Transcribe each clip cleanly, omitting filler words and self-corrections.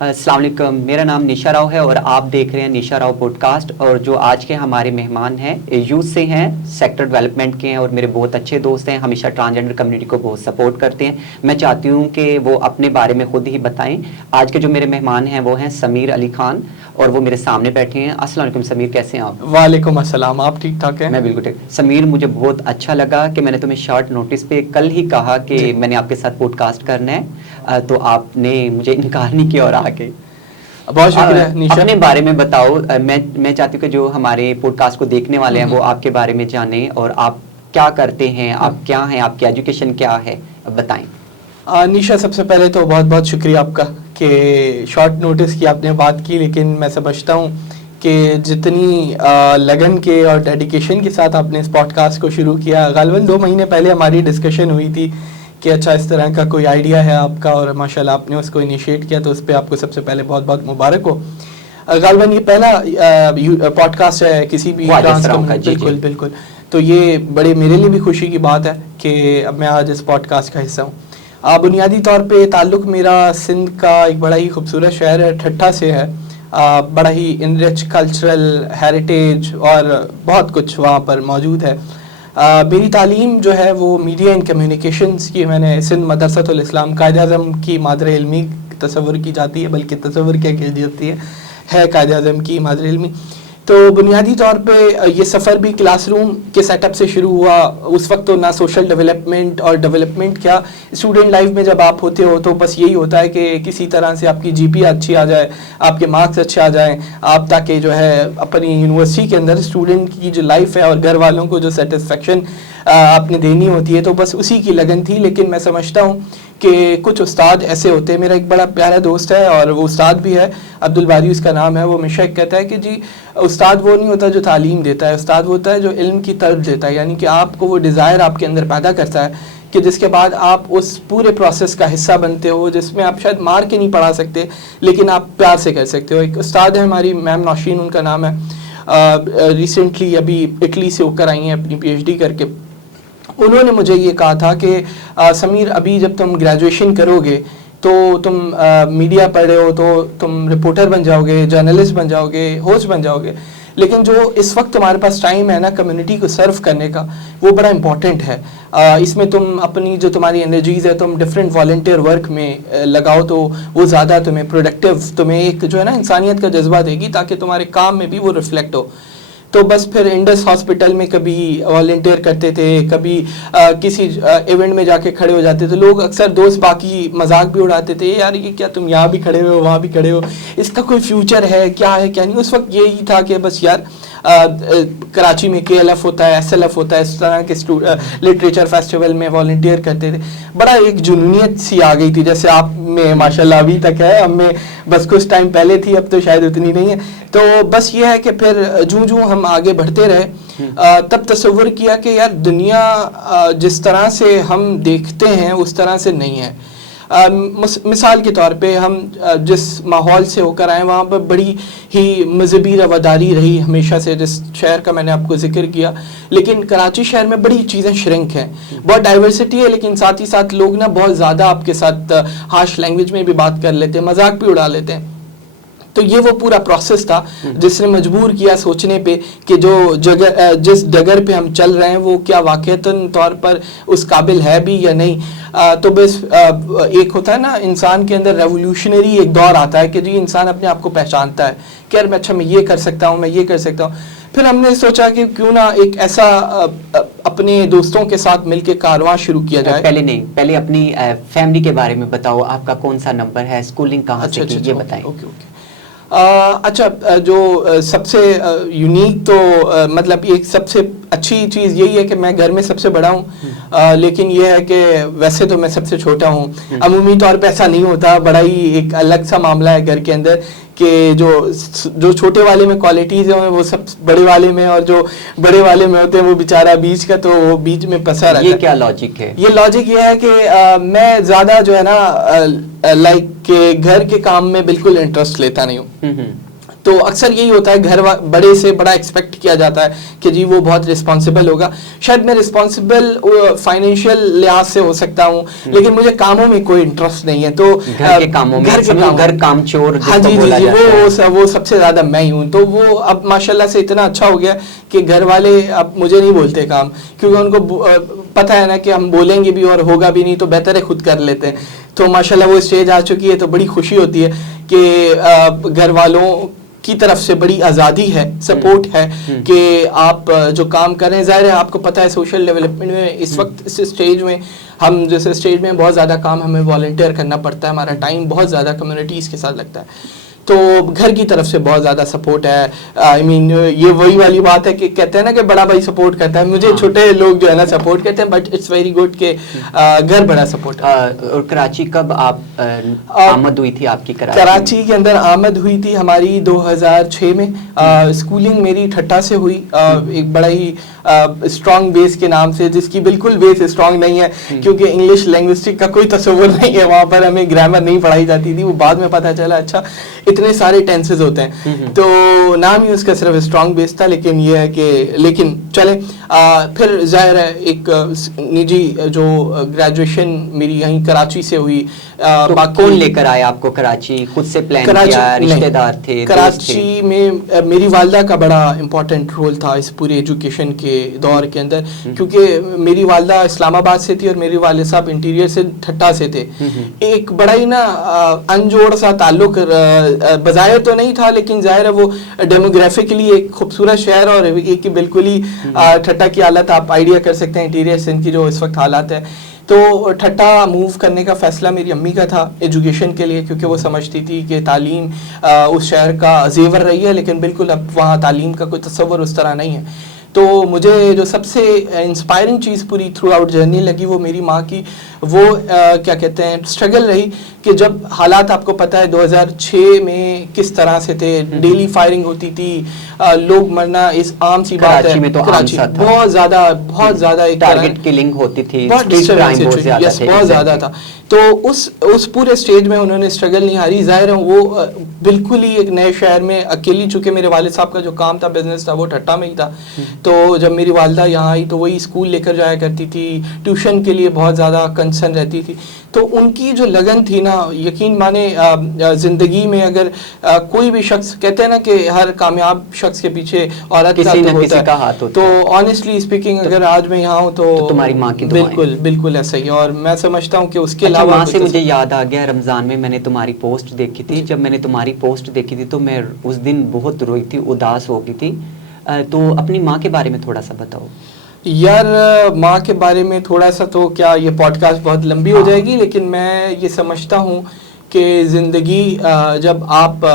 السلام علیکم، میرا نام نیشا راؤ ہے اور آپ دیکھ رہے ہیں نیشا راؤ پوڈ کاسٹ. اور جو آج کے ہمارے مہمان ہیں یوتھ سے ہیں، سیکٹر ڈیولپمنٹ کے ہیں اور میرے بہت اچھے دوست ہیں، ہمیشہ ٹرانسجینڈر کمیونٹی کو بہت سپورٹ کرتے ہیں. میں چاہتی ہوں کہ وہ اپنے بارے میں خود ہی بتائیں. آج کے جو میرے مہمان ہیں وہ ہیں سمیر علی خان اور وہ میرے سامنے بیٹھے ہیں. السلام علیکم سمیر، کیسے ہیں آپ؟ وعلیکم السلام، آپ ٹھیک ٹھاک ہیں؟ میں بالکل ٹھیک. سمیر، مجھے بہت اچھا لگا کہ میں نے تمہیں شارٹ نوٹس پہ کل ہی کہا کہ میں نے آپ کے ساتھ پوڈ کاسٹ کرنا ہے، تو آپ نے مجھے انکار نہیں کیا اور آگے. بہت شکریہ نیشا. اپنے بارے میں بتاؤ. میں چاہتی ہوں کہ جو ہمارے پوڈ کاسٹ کو دیکھنے والے ہیں وہ آپ کے بارے میں جانیں اور آپ کیا کرتے ہیں، آپ کیا ہیں، آپ کی ایجوکیشن کیا ہے، بتائیں. نیشا، سب سے پہلے تو بہت بہت شکریہ آپ کا کہ شارٹ نوٹس کی آپ نے بات کی، لیکن میں سمجھتا ہوں کہ جتنی لگن کے اور ڈیڈیکیشن کے ساتھ آپ نے اس پوڈ کاسٹ کو شروع کیا، غالباً 2 مہینے پہلے ہماری ڈسکشن ہوئی تھی کہ اچھا اس طرح کا کوئی آئیڈیا ہے آپ کا، اور ماشاءاللہ آپ نے اس کو انیشیٹ کیا، تو اس پہ آپ کو سب سے پہلے بہت بہت مبارک ہو. غالباً یہ پہلا پوڈ کاسٹ ہے کسی بھی ٹرانس کمیونٹی. بالکل بالکل. تو یہ بڑے میرے لیے بھی خوشی کی بات ہے کہ اب میں آج اس پوڈ کاسٹ کا حصہ ہوں. بنیادی طور پہ تعلق میرا سندھ کا ایک بڑا ہی خوبصورت شہر ہے ٹھٹھہ سے ہے. بڑا ہی انرچ کلچرل ہیریٹیج اور بہت کچھ وہاں پر موجود ہے. میری تعلیم جو ہے وہ میڈیا اینڈ کمیونیکیشنز کی، میں نے سندھ مدرسۃ الاسلام قائد اعظم کی مادر علمی تصور کی جاتی ہے، بلکہ تصور کیا کی جاتی ہے قائد اعظم کی مادر علمی. تو بنیادی طور پہ یہ سفر بھی کلاس روم کے سیٹ اپ سے شروع ہوا. اس وقت تو نہ سوشل ڈیولپمنٹ اور ڈیولپمنٹ کیا، اسٹوڈنٹ لائف میں جب آپ ہوتے ہو تو بس یہی ہوتا ہے کہ کسی طرح سے آپ کی جی پی اچھی آ جائے، آپ کے مارکس اچھے آ جائیں، آپ تاکہ جو ہے اپنی یونیورسٹی کے اندر اسٹوڈنٹ کی جو لائف ہے اور گھر والوں کو جو سیٹسفیکشن آپ نے دینی ہوتی ہے، تو بس اسی کی لگن تھی. لیکن میں سمجھتا ہوں کہ کچھ استاد ایسے ہوتے ہیں. میرا ایک بڑا پیارا دوست ہے اور وہ استاد بھی ہے، عبد الباری اس کا نام ہے. وہ ہمیشہ کہتا ہے کہ جی استاد وہ نہیں ہوتا جو تعلیم دیتا ہے، استاد وہ ہوتا ہے جو علم کی طلب دیتا ہے. یعنی کہ آپ کو وہ ڈیزائر آپ کے اندر پیدا کرتا ہے کہ جس کے بعد آپ اس پورے پروسیس کا حصہ بنتے ہو، جس میں آپ شاید مار کے نہیں پڑھا سکتے لیکن آپ پیار سے کر سکتے ہو. ایک استاد ہے ہماری میم نوشین، ان کا نام ہے، ریسنٹلی ابھی اٹلی سے ہو کر آئی ہیں اپنی پی ایچ ڈی کر کے. انہوں نے مجھے یہ کہا تھا کہ سمیر، ابھی جب تم گریجویشن کرو گے تو تم میڈیا پڑھ رہے ہو تو تم رپورٹر بن جاؤ گے، جرنلسٹ بن جاؤ گے، ہوسٹ بن جاؤ گے، لیکن جو اس وقت تمہارے پاس ٹائم ہے نا کمیونٹی کو سرو کرنے کا، وہ بڑا امپورٹنٹ ہے. اس میں تم اپنی جو تمہاری انرجیز ہے تم ڈفرینٹ والنٹیئر ورک میں لگاؤ تو وہ زیادہ تمہیں پروڈکٹیو، تمہیں ایک جو ہے نا انسانیت کا جذبہ دے گی تاکہ تمہارے کام میں بھی وہ ریفلیکٹ ہو. تو بس پھر انڈس ہاسپٹل میں کبھی والنٹیئر کرتے تھے، کبھی کسی ایونٹ میں جا کے کھڑے ہو جاتے تھے. لوگ اکثر دوست باقی مذاق بھی اڑاتے تھے، یار یہ کیا تم یہاں بھی کھڑے ہو وہاں بھی کھڑے ہو، اس کا کوئی فیوچر ہے کیا ہے کیا نہیں. اس وقت یہی تھا کہ بس یار کراچی میں کے ایل ایف ہوتا ہے، ایس ایل ایف ہوتا ہے، اس طرح کے لٹریچر فیسٹیول میں والنٹیئر کرتے تھے. بڑا ایک جنونیت سی آ گئی تھی، جیسے آپ میں ماشاءاللہ ابھی تک ہے، ہم میں بس کچھ ٹائم پہلے تھی، اب تو شاید اتنی نہیں ہے. تو بس یہ ہے کہ پھر جوں ہم آگے بڑھتے رہے تب تصور کیا کہ یار دنیا جس طرح سے ہم دیکھتے ہیں اس طرح سے نہیں ہے. مثال کے طور پہ ہم جس ماحول سے ہو کر آئے وہاں پر بڑی ہی مذہبی رواداری رہی ہمیشہ سے، جس شہر کا میں نے آپ کو ذکر کیا. لیکن کراچی شہر میں بڑی چیزیں شرنک ہیں، بہت ڈائیورسٹی ہے، لیکن ساتھ ہی ساتھ لوگ نا بہت زیادہ آپ کے ساتھ ہارش لینگویج میں بھی بات کر لیتے ہیں، مذاق بھی اڑا لیتے ہیں. تو یہ وہ پورا پروسیس تھا جس نے مجبور کیا سوچنے پہ کہ جو جگہ جس ڈگر پہ ہم چل رہے ہیں وہ کیا واقعتاً طور پر اس قابل ہے بھی یا نہیں. تو بس ایک ہوتا ہے نا انسان کے اندر ریولیوشنری ایک دور آتا ہے کہ جی انسان اپنے آپ کو پہچانتا ہے کہ یار میں اچھا میں یہ کر سکتا ہوں، میں یہ کر سکتا ہوں. پھر ہم نے سوچا کہ کیوں نہ ایک ایسا اپنے دوستوں کے ساتھ مل کے کارواں شروع کیا جائے. پہلے اپنی فیملی کے بارے میں بتاؤ، آپ کا کون سا نمبر ہے، اسکولنگ کہاں سے کی، یہ بتائیں. اچھا، جو سب سے یونیک تو مطلب ایک سب سے اچھی چیز یہی ہے کہ میں گھر میں سب سے بڑا ہوں، لیکن یہ ہے کہ ویسے تو میں سب سے چھوٹا ہوں. عمومی طور پہ ایسا نہیں ہوتا، بڑا ہی ایک الگ سا معاملہ ہے گھر کے اندر کہ جو چھوٹے والے میں کوالٹیز ہیں وہ سب بڑے والے میں، اور جو بڑے والے میں ہوتے ہیں وہ بیچارہ بیچ کا، تو وہ بیچ میں پھنسا رہتا ہے. یہ کیا لاجک ہے؟ یہ لاجک یہ ہے کہ میں زیادہ جو ہے نا لائک کہ گھر کے کام میں بالکل انٹرسٹ لیتا نہیں ہوں. تو اکثر یہی ہوتا ہے گھر بڑے سے بڑا ایکسپیکٹ کیا جاتا ہے کہ جی وہ بہت رسپانسبل ہوگا. شاید میں رسپانسبل فائنینشیل لحاظ سے ہو سکتا ہوں, لیکن مجھے کاموں میں کوئی انٹرسٹ نہیں ہے. تو گھر کے کاموں میں گھر کام چور, ہاں جی جی جی, وہ سب سے زیادہ میں ہی ہوں. تو وہ اب ماشاءاللہ سے اتنا اچھا ہو گیا کہ گھر والے اب مجھے نہیں بولتے کام, کیونکہ ان کو پتہ ہے نا کہ ہم بولیں گے بھی اور ہوگا بھی نہیں, تو بہتر ہے خود کر لیتے ہیں. تو ماشاءاللہ وہ اسٹیج آ چکی ہے, تو بڑی خوشی ہوتی ہے کہ گھر والوں کی طرف سے بڑی آزادی ہے, سپورٹ ہے کہ آپ جو کام کریں. ظاہر ہے آپ کو پتہ ہے سوشل ڈیولپمنٹ میں اس وقت اس اسٹیج میں ہم جیسے اسٹیج میں بہت زیادہ کام ہمیں والنٹیئر کرنا پڑتا ہے, ہمارا ٹائم بہت زیادہ کمیونٹیز کے ساتھ لگتا ہے. تو گھر کی طرف سے بہت زیادہ سپورٹ ہے. آئی مین یہ وہی والی بات ہے کہ کہتے ہیں نا کہ بڑا بھائی سپورٹ کرتا ہے, مجھے چھوٹے لوگ جو ہے نا سپورٹ کرتے ہیں, بٹ اٹس ویری گڈ کہ گھر بڑا سپورٹ ہے. اور کراچی کب آپ آمد ہوئی تھی آپ کی؟ کراچی کے اندر آمد ہوئی تھی ہماری 2006 میں. اسکولنگ میری ٹھٹا سے ہوئی, ایک بڑا ہی اسٹرانگ بیس کے نام سے, جس کی بالکل بیس اسٹرانگ نہیں ہے کیونکہ انگلش لینگوسٹک کا کوئی تصور نہیں ہے وہاں پر, ہمیں گرامر نہیں پڑھائی جاتی تھی. وہ بعد میں پتہ چلا اچھا اتنے سارے ٹینسز ہوتے ہیں, تو نام ہی اس کا صرف اسٹرانگ بیس تھا. لیکن یہ ہے کہ لیکن چلیں پھر ظاہر ہے ایک نجی جو گریجویشن میری یہیں کراچی سے ہوئی. کون لے کر آئے آپ کو کراچی؟ خود سے پلان کیا, رشتہ دار تھے؟ کراچی میں میری والدہ کا بڑا امپورٹنٹ رول تھا اس پورے ایجوکیشن کے دور کے اندر, کیونکہ میری والدہ اسلام آباد سے تھی اور میرے والد صاحب انٹیریئر سے ٹھٹا سے تھے. ایک بڑا ہی نا انجوڑ سا تعلق بظاہر تو نہیں تھا, لیکن ظاہر ہے وہ ڈیموگرافکلی ایک خوبصورت شہر اور ایک بالکل ہی ٹھٹا کی حالت آپ آئیڈیا کر سکتے ہیں انٹیریئر سندھ کی جو اس وقت حالات ہے. تو ٹھٹا موو کرنے کا فیصلہ میری امی کا تھا ایجوکیشن کے لیے, کیونکہ وہ سمجھتی تھی کہ تعلیم اس شہر کا زیور رہی ہے, لیکن بالکل اب وہاں تعلیم کا کوئی تصور اس طرح نہیں ہے. تو مجھے جو سب سے انسپائرنگ چیز پوری تھرو آؤٹ جرنی لگی وہ میری ماں کی وہ کیا کہتے ہیں اسٹرگل رہی, کہ جب حالات آپ کو پتہ ہے 2006 میں کس طرح سے تھے, ڈیلی فائرنگ ہوتی تھی, لوگ مرنا اس عام سی بات ہے. کراچی بہت زیادہ ایک ٹارگٹ کلنگ ہوتی تھی, بہت زیادہ تھا. تو اس پورے اسٹیج میں انہوں نے اسٹرگل نہیں ہاری. ظاہر ہے وہ بالکل ہی ایک نئے شہر میں اکیلی, چونکہ میرے والد صاحب کا جو کام تھا بزنس تھا وہ ٹھٹا میں ہی تھا. تو جب میری والدہ یہاں آئی تو وہی اسکول لے کر جایا کرتی تھی, ٹیوشن کے لیے بہت زیادہ کنسرن رہتی تھی. تو ان کی جو لگن تھی نا, یقین مانے زندگی میں اگر کوئی بھی شخص, کہتے ہیں نا کہ ہر کامیاب شخص کے پیچھے عورت کا ہاتھ ہوتا ہے, تو آنیسٹلی اسپیکنگ اگر آج میں یہاں ہوں تو تمہاری ماں کی دعائیں بالکل ایسا ہی. اور میں سمجھتا ہوں کہ اس کے علاوہ سے مجھے یاد آ گیا, رمضان میں نے تمہاری پوسٹ دیکھی تھی. جب میں نے تمہاری پوسٹ دیکھی تھی تو میں اس دن بہت روئی تھی, اداس ہو گئی تھی. تو اپنی ماں کے بارے میں تھوڑا سا بتاؤ. یار ماں کے بارے میں تھوڑا سا, تو کیا یہ پوڈ کاسٹ بہت لمبی ہو جائے گی, لیکن میں یہ سمجھتا ہوں کہ زندگی جب آپ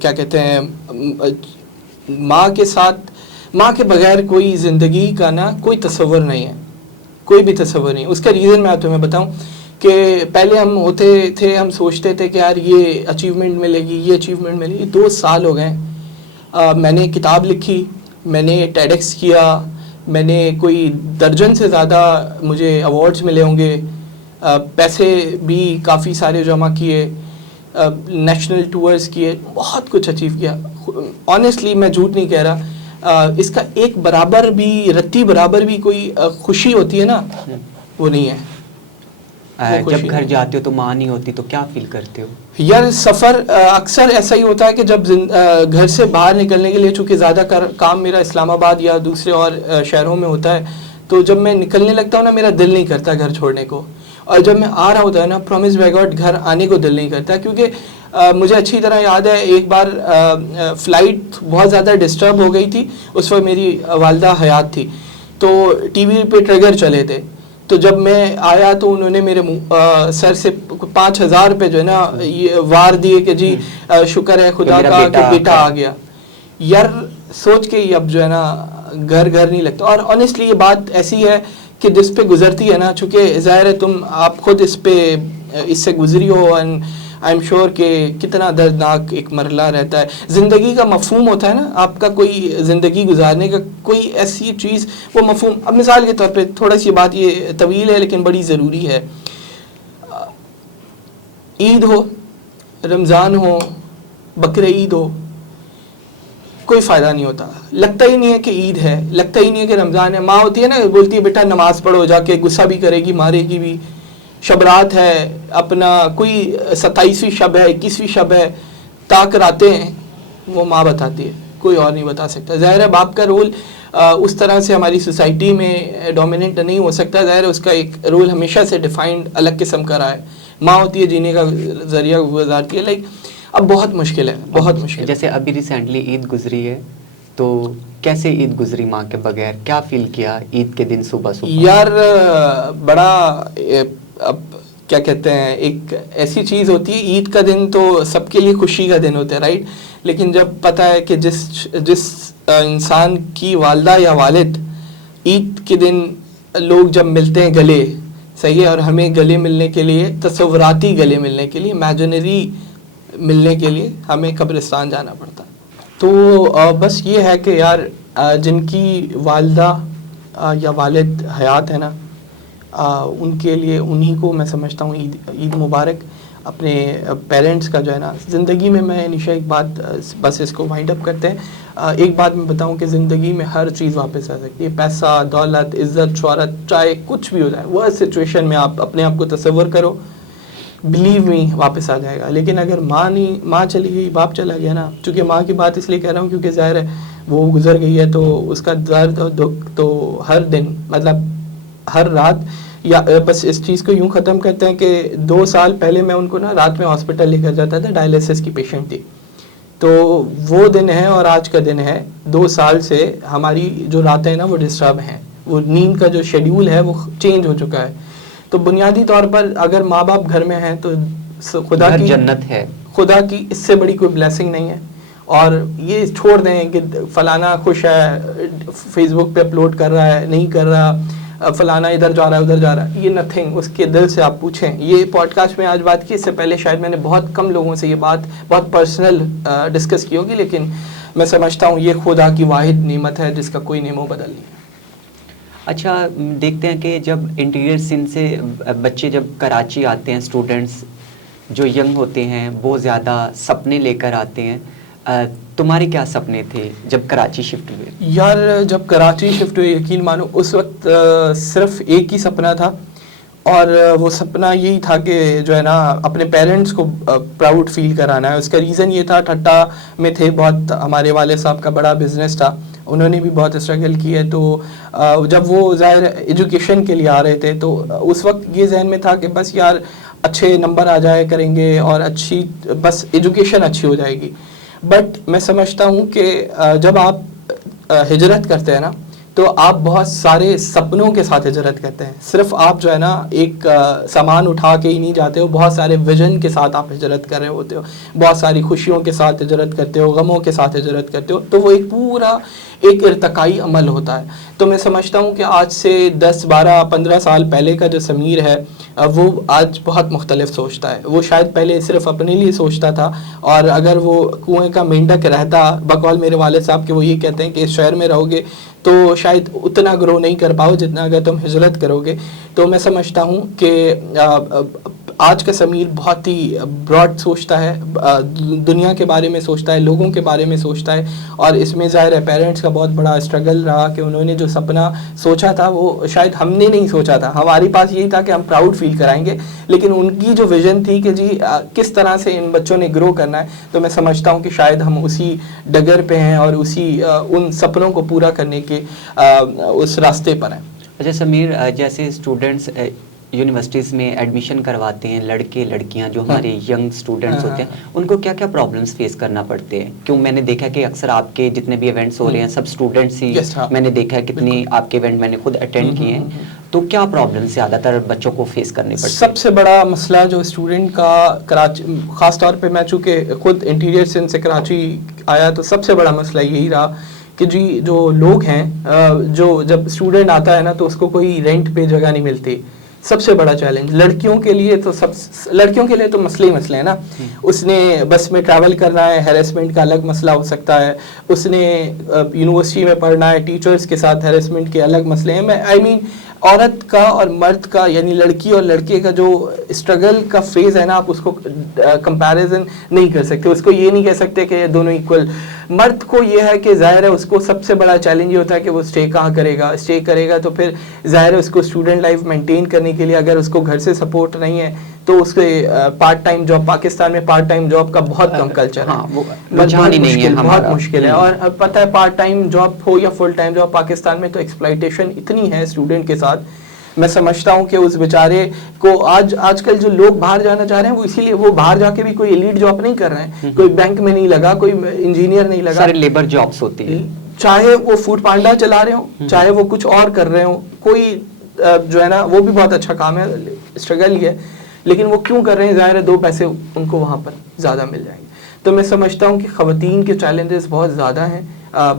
کیا کہتے ہیں ماں کے ساتھ, ماں کے بغیر کوئی زندگی کا نا کوئی تصور نہیں ہے, کوئی بھی تصور نہیں. اس کا ریزن میں تمہیں بتاؤں کہ پہلے ہم ہوتے تھے, ہم سوچتے تھے کہ یار یہ اچیومنٹ ملے گی, یہ اچیومنٹ ملے گی. 2 سال ہو گئے, میں نے کتاب لکھی, میں نے ٹیڈکس کیا, میں نے کوئی درجن سے زیادہ مجھے ایوارڈز ملے ہوں گے, پیسے بھی کافی سارے جمع کیے, نیشنل ٹورز کیے, بہت کچھ اچیو کیا. آنیسٹلی میں جھوٹ نہیں کہہ رہا, اس کا ایک برابر بھی رتی برابر بھی کوئی خوشی ہوتی ہے نا, وہ نہیں ہے. جب گھر جاتے ہو تو ماں نہیں ہوتی تو کیا فیل کرتے ہو؟ یار سفر اکثر ایسا ہی ہوتا ہے کہ جب گھر سے باہر نکلنے کے لیے, چونکہ زیادہ کام میرا اسلام آباد یا دوسرے اور شہروں میں ہوتا ہے, تو جب میں نکلنے لگتا ہوں نا میرا دل نہیں کرتا گھر چھوڑنے کو. اور جب میں آ رہا ہوتا ہے نا, پرومس بائی گاڈ گھر آنے کو دل نہیں کرتا, کیونکہ مجھے اچھی طرح یاد ہے ایک بار فلائٹ بہت زیادہ ڈسٹرب ہو گئی تھی. اس وقت میری والدہ حیات تھی, تو ٹی وی پہ ٹریگر چلے تھے. تو جب میں آیا تو انہوں نے میرے سر سے 5,000 روپے جو ہے نا یہ وار دیے کہ جی شکر ہے خدا کا کہ بیٹا آ گیا. یار سوچ کے ہی اب جو ہے نا گھر نہیں لگتا. اور آنیسٹلی یہ بات ایسی ہے کہ جس پہ گزرتی ہے نا, چونکہ ظاہر ہے آپ خود اس سے گزری ہو, اینڈ آئی ایم شیور کہ کتنا دردناک ایک مرحلہ رہتا ہے. زندگی کا مفہوم ہوتا ہے نا آپ کا, کوئی زندگی گزارنے کا کوئی ایسی چیز, وہ مفہوم. اب مثال کے طور پہ تھوڑا سی بات یہ طویل ہے لیکن بڑی ضروری ہے. عید ہو, رمضان ہو, بقر عید ہو, کوئی فائدہ نہیں ہوتا. لگتا ہی نہیں ہے کہ عید ہے, لگتا ہی نہیں ہے کہ رمضان ہے. ماں ہوتی ہے نا, بولتی ہے بیٹا نماز پڑھو, جا کے غصہ بھی کرے گی, مارے گی بھی. شب رات ہے, اپنا کوئی 27ویں شب ہے, 21ویں شب ہے, تاک راتیں ہیں, وہ ماں بتاتی ہے, کوئی اور نہیں بتا سکتا. ظاہر ہے باپ کا رول اس طرح سے ہماری سوسائٹی میں ڈومیننٹ نہیں ہو سکتا. ظاہر ہے اس کا ایک رول ہمیشہ سے ڈیفائنڈ الگ قسم کا رہا ہے. ماں ہوتی ہے جینے کا ذریعہ گزارتی ہے. لائک اب بہت مشکل ہے, بہت مشکل. جیسے ابھی ریسنٹلی عید گزری ہے, تو کیسے عید گزری ماں کے بغیر, کیا فیل کیا عید کے دن صبح صبح؟ یار بڑا اب کیا کہتے ہیں, ایک ایسی چیز ہوتی ہے, عید کا دن تو سب کے لیے خوشی کا دن ہوتا ہے, رائٹ. لیکن جب پتہ ہے کہ جس انسان کی والدہ یا والد عید کے دن لوگ جب ملتے ہیں گلے, صحیح ہے, اور ہمیں گلے ملنے کے لیے, تصوراتی گلے ملنے کے لیے, امیجنری ملنے کے لیے ہمیں قبرستان جانا پڑتا. تو بس یہ ہے کہ یار جن کی والدہ یا والد حیات ہے نا, ان کے لیے, انہی کو میں سمجھتا ہوں عید مبارک. اپنے پیرنٹس کا جو ہے نا زندگی میں نشا ایک بات, بس اس کو وائنڈ اپ کرتے ہیں. ایک بات میں بتاؤں کہ زندگی میں ہر چیز واپس آ سکتی ہے, پیسہ, دولت, عزت, شہرت, چاہے کچھ بھی ہو جائے, وہ سچویشن میں آپ اپنے آپ کو تصور کرو, بلیو می واپس آ جائے گا. لیکن اگر ماں چلی گئی, باپ چلا گیا نا, چونکہ ماں کی بات اس لیے کہہ رہا ہوں کیونکہ ظاہر ہے وہ گزر گئی ہے, تو اس کا درد اور دکھ تو ہر دن, مطلب ہر رات, یا بس اس چیز کو یوں ختم کرتے ہیں کہ 2 سال پہلے میں ان کو نا رات میں ہاسپٹل لے کر جاتا تھا, ڈائلیسس کی پیشنٹ تھی. تو وہ دن ہے اور آج کا دن ہے, 2 سال سے ہماری جو راتیں ہیں نا وہ ڈسٹرب ہیں, وہ نیند کا جو شیڈیول ہے وہ چینج ہو چکا ہے. تو بنیادی طور پر اگر ماں باپ گھر میں ہیں تو خدا کی جنت ہے, خدا کی اس سے بڑی کوئی بلیسنگ نہیں ہے. اور یہ چھوڑ دیں کہ فلانا خوش ہے, فیس بک پہ اپلوڈ کر رہا ہے, نہیں کر رہا, فلانا ادھر جا رہا ہے ادھر جا رہا ہے, یہ نتھنگ. اس کے دل سے آپ پوچھیں. یہ پوڈ کاسٹ میں آج بات کی, اس سے پہلے شاید میں نے بہت کم لوگوں سے یہ بات بہت پرسنل ڈسکس کی ہوگی, لیکن میں سمجھتا ہوں یہ خدا کی واحد نعمت ہے جس کا کوئی نیم و بدل نہیں ہے. اچھا دیکھتے ہیں کہ جب انٹیریئر سندھ سے بچے جب کراچی آتے ہیں, اسٹوڈنٹس جو ینگ ہوتے ہیں وہ زیادہ سپنے لے کر آتے ہیں. تمہارے کیا سپنے تھے جب کراچی شفٹ ہوئے؟ یار جب کراچی شفٹ ہوئے, یقین مانو اس وقت صرف ایک ہی سپنا تھا, اور وہ سپنا یہی تھا کہ جو ہے نا اپنے پیرنٹس کو پراؤڈ فیل کرانا ہے. اس کا ریزن یہ تھا, ٹھٹا میں تھے بہت, ہمارے والد صاحب کا بڑا بزنس تھا, انہوں نے بھی بہت اسٹرگل کی ہے. تو جب وہ ظاہر ایجوکیشن کے لیے آ رہے تھے تو اس وقت یہ ذہن میں تھا کہ بس یار اچھے نمبر آ جائے کریں گے اور اچھی, بس ایجوکیشن اچھی ہو جائے گی. بٹ میں سمجھتا ہوں کہ جب آپ ہجرت کرتے ہیں نا تو آپ بہت سارے سپنوں کے ساتھ ہجرت کرتے ہیں. صرف آپ جو ہے نا ایک سامان اٹھا کے ہی نہیں جاتے ہو, بہت سارے ویژن کے ساتھ آپ ہجرت کر رہے ہوتے ہو, بہت ساری خوشیوں کے ساتھ ہجرت کرتے ہو, غموں کے ساتھ ہجرت کرتے ہو. تو وہ ایک پورا ایک ارتقائی عمل ہوتا ہے. تو میں سمجھتا ہوں کہ آج سے 10, 12, 15 سال پہلے کا جو سمیر ہے وہ آج بہت مختلف سوچتا ہے. وہ شاید پہلے صرف اپنے لیے سوچتا تھا, اور اگر وہ کنویں کا مینڈک رہتا, بقول میرے والد صاحب کے, وہ یہ کہتے ہیں کہ اس شہر میں رہو گے تو شاید اتنا گرو نہیں کر پاؤ جتنا اگر تم ہجرت کرو گے. تو میں سمجھتا ہوں کہ آج کا سمیر بہت ہی براڈ سوچتا ہے, دنیا کے بارے میں سوچتا ہے, لوگوں کے بارے میں سوچتا ہے. اور اس میں ظاہر ہے پیرنٹس کا بہت بڑا اسٹرگل رہا کہ انہوں نے جو سپنا سوچا تھا وہ شاید ہم نے نہیں سوچا تھا. ہمارے پاس یہی تھا کہ ہم پراؤڈ فیل کرائیں گے, لیکن ان کی جو ویژن تھی کہ جی کس طرح سے ان بچوں نے گرو کرنا ہے, تو میں سمجھتا ہوں کہ شاید ہم اسی ڈگر پہ ہیں اور اسی ان سپنوں کو پورا کرنے کے اس راستے پر ہیں. اچھا سمیر, جیسے اسٹوڈنٹس یونیورسٹیز میں ایڈمیشن کرواتے ہیں, لڑکے لڑکیاں جو ہمارے ینگ اسٹوڈنٹس ہوتے ہیں, ان کو کیا کیا پرابلمس فیس کرنا پڑتے ہیں؟ کیوں میں نے دیکھا کہ اکثر آپ کے جتنے بھی ایونٹس ہو رہے ہیں سب اسٹوڈنٹس ہی, میں نے دیکھا ہے کتنے آپ کے ایونٹ میں نے خود اٹینڈ کیے ہیں. تو کیا پرابلمس زیادہ تر بچوں کو فیس کرنے پڑتے ہیں؟ سب سے بڑا مسئلہ جو اسٹوڈنٹ کا کراچی, خاص طور پہ میں چونکہ خود انٹیریئر سندھ سے کراچی آیا, تو سب سے بڑا مسئلہ یہی رہا کہ جی جو لوگ ہیں, جو جب اسٹوڈنٹ آتا ہے نا تو اس کو کوئی رینٹ پہ جگہ نہیں ملتی. سب سے بڑا چیلنج لڑکیوں کے لیے تو مسئلے ہی مسئلے ہیں نا. اس نے بس میں ٹریول کرنا ہے, ہیراسمنٹ کا الگ مسئلہ ہو سکتا ہے. اس نے یونیورسٹی میں پڑھنا ہے, ٹیچرز کے ساتھ ہیراسمنٹ کے الگ مسئلے ہیں. میں عورت کا اور مرد کا یعنی لڑکی اور لڑکے کا جو اسٹرگل کا فیز ہے نا آپ اس کو کمپیریزن نہیں کر سکتے, اس کو یہ نہیں کہہ سکتے کہ یہ دونوں ایکول. مرد کو یہ ہے کہ ظاہر ہے اس کو سب سے بڑا چیلنج یہ ہوتا ہے کہ وہ اسٹے کہاں کرے گا, اسٹے کرے گا تو پھر ظاہر ہے اس کو اسٹوڈنٹ لائف مینٹین کرنے کے لیے اگر اس کو گھر سے سپورٹ نہیں ہے تو اس کے پارٹ ٹائم جاب, پاکستان میں پارٹ ٹائم جاب کا بہت کم کلچر ہے, بہت مشکل ہے. اور اب پتہ ہے پارٹ ٹائم جاب ہو یا فل ٹائم جاب پاکستان میں تو ایکسپلائٹیشن اتنی ہے اسٹوڈنٹ کے ساتھ. میں سمجھتا ہوں کہ اس بیچارے کو آج کل جو لوگ باہر جانا چاہ رہے ہیں وہ اسی لیے وہ باہر جا کے بھی کوئی ایلیٹ جاب نہیں کر رہے ہیں, کوئی بینک میں نہیں لگا, کوئی انجینئر نہیں لگا, سارے لیبر جابس ہوتی ہیں, چاہے وہ فوڈ پانڈا چلا رہے ہوں, چاہے وہ کچھ اور کر رہے ہوں, کوئی جو ہے نا وہ بھی بہت اچھا کام ہے, اسٹرگل ہی ہے, لیکن وہ کیوں کر رہے ہیں, ظاہر ہے 2 پیسے ان کو وہاں پر زیادہ مل جائیں گے. تو میں سمجھتا ہوں کہ خواتین کے چیلنجز بہت زیادہ ہیں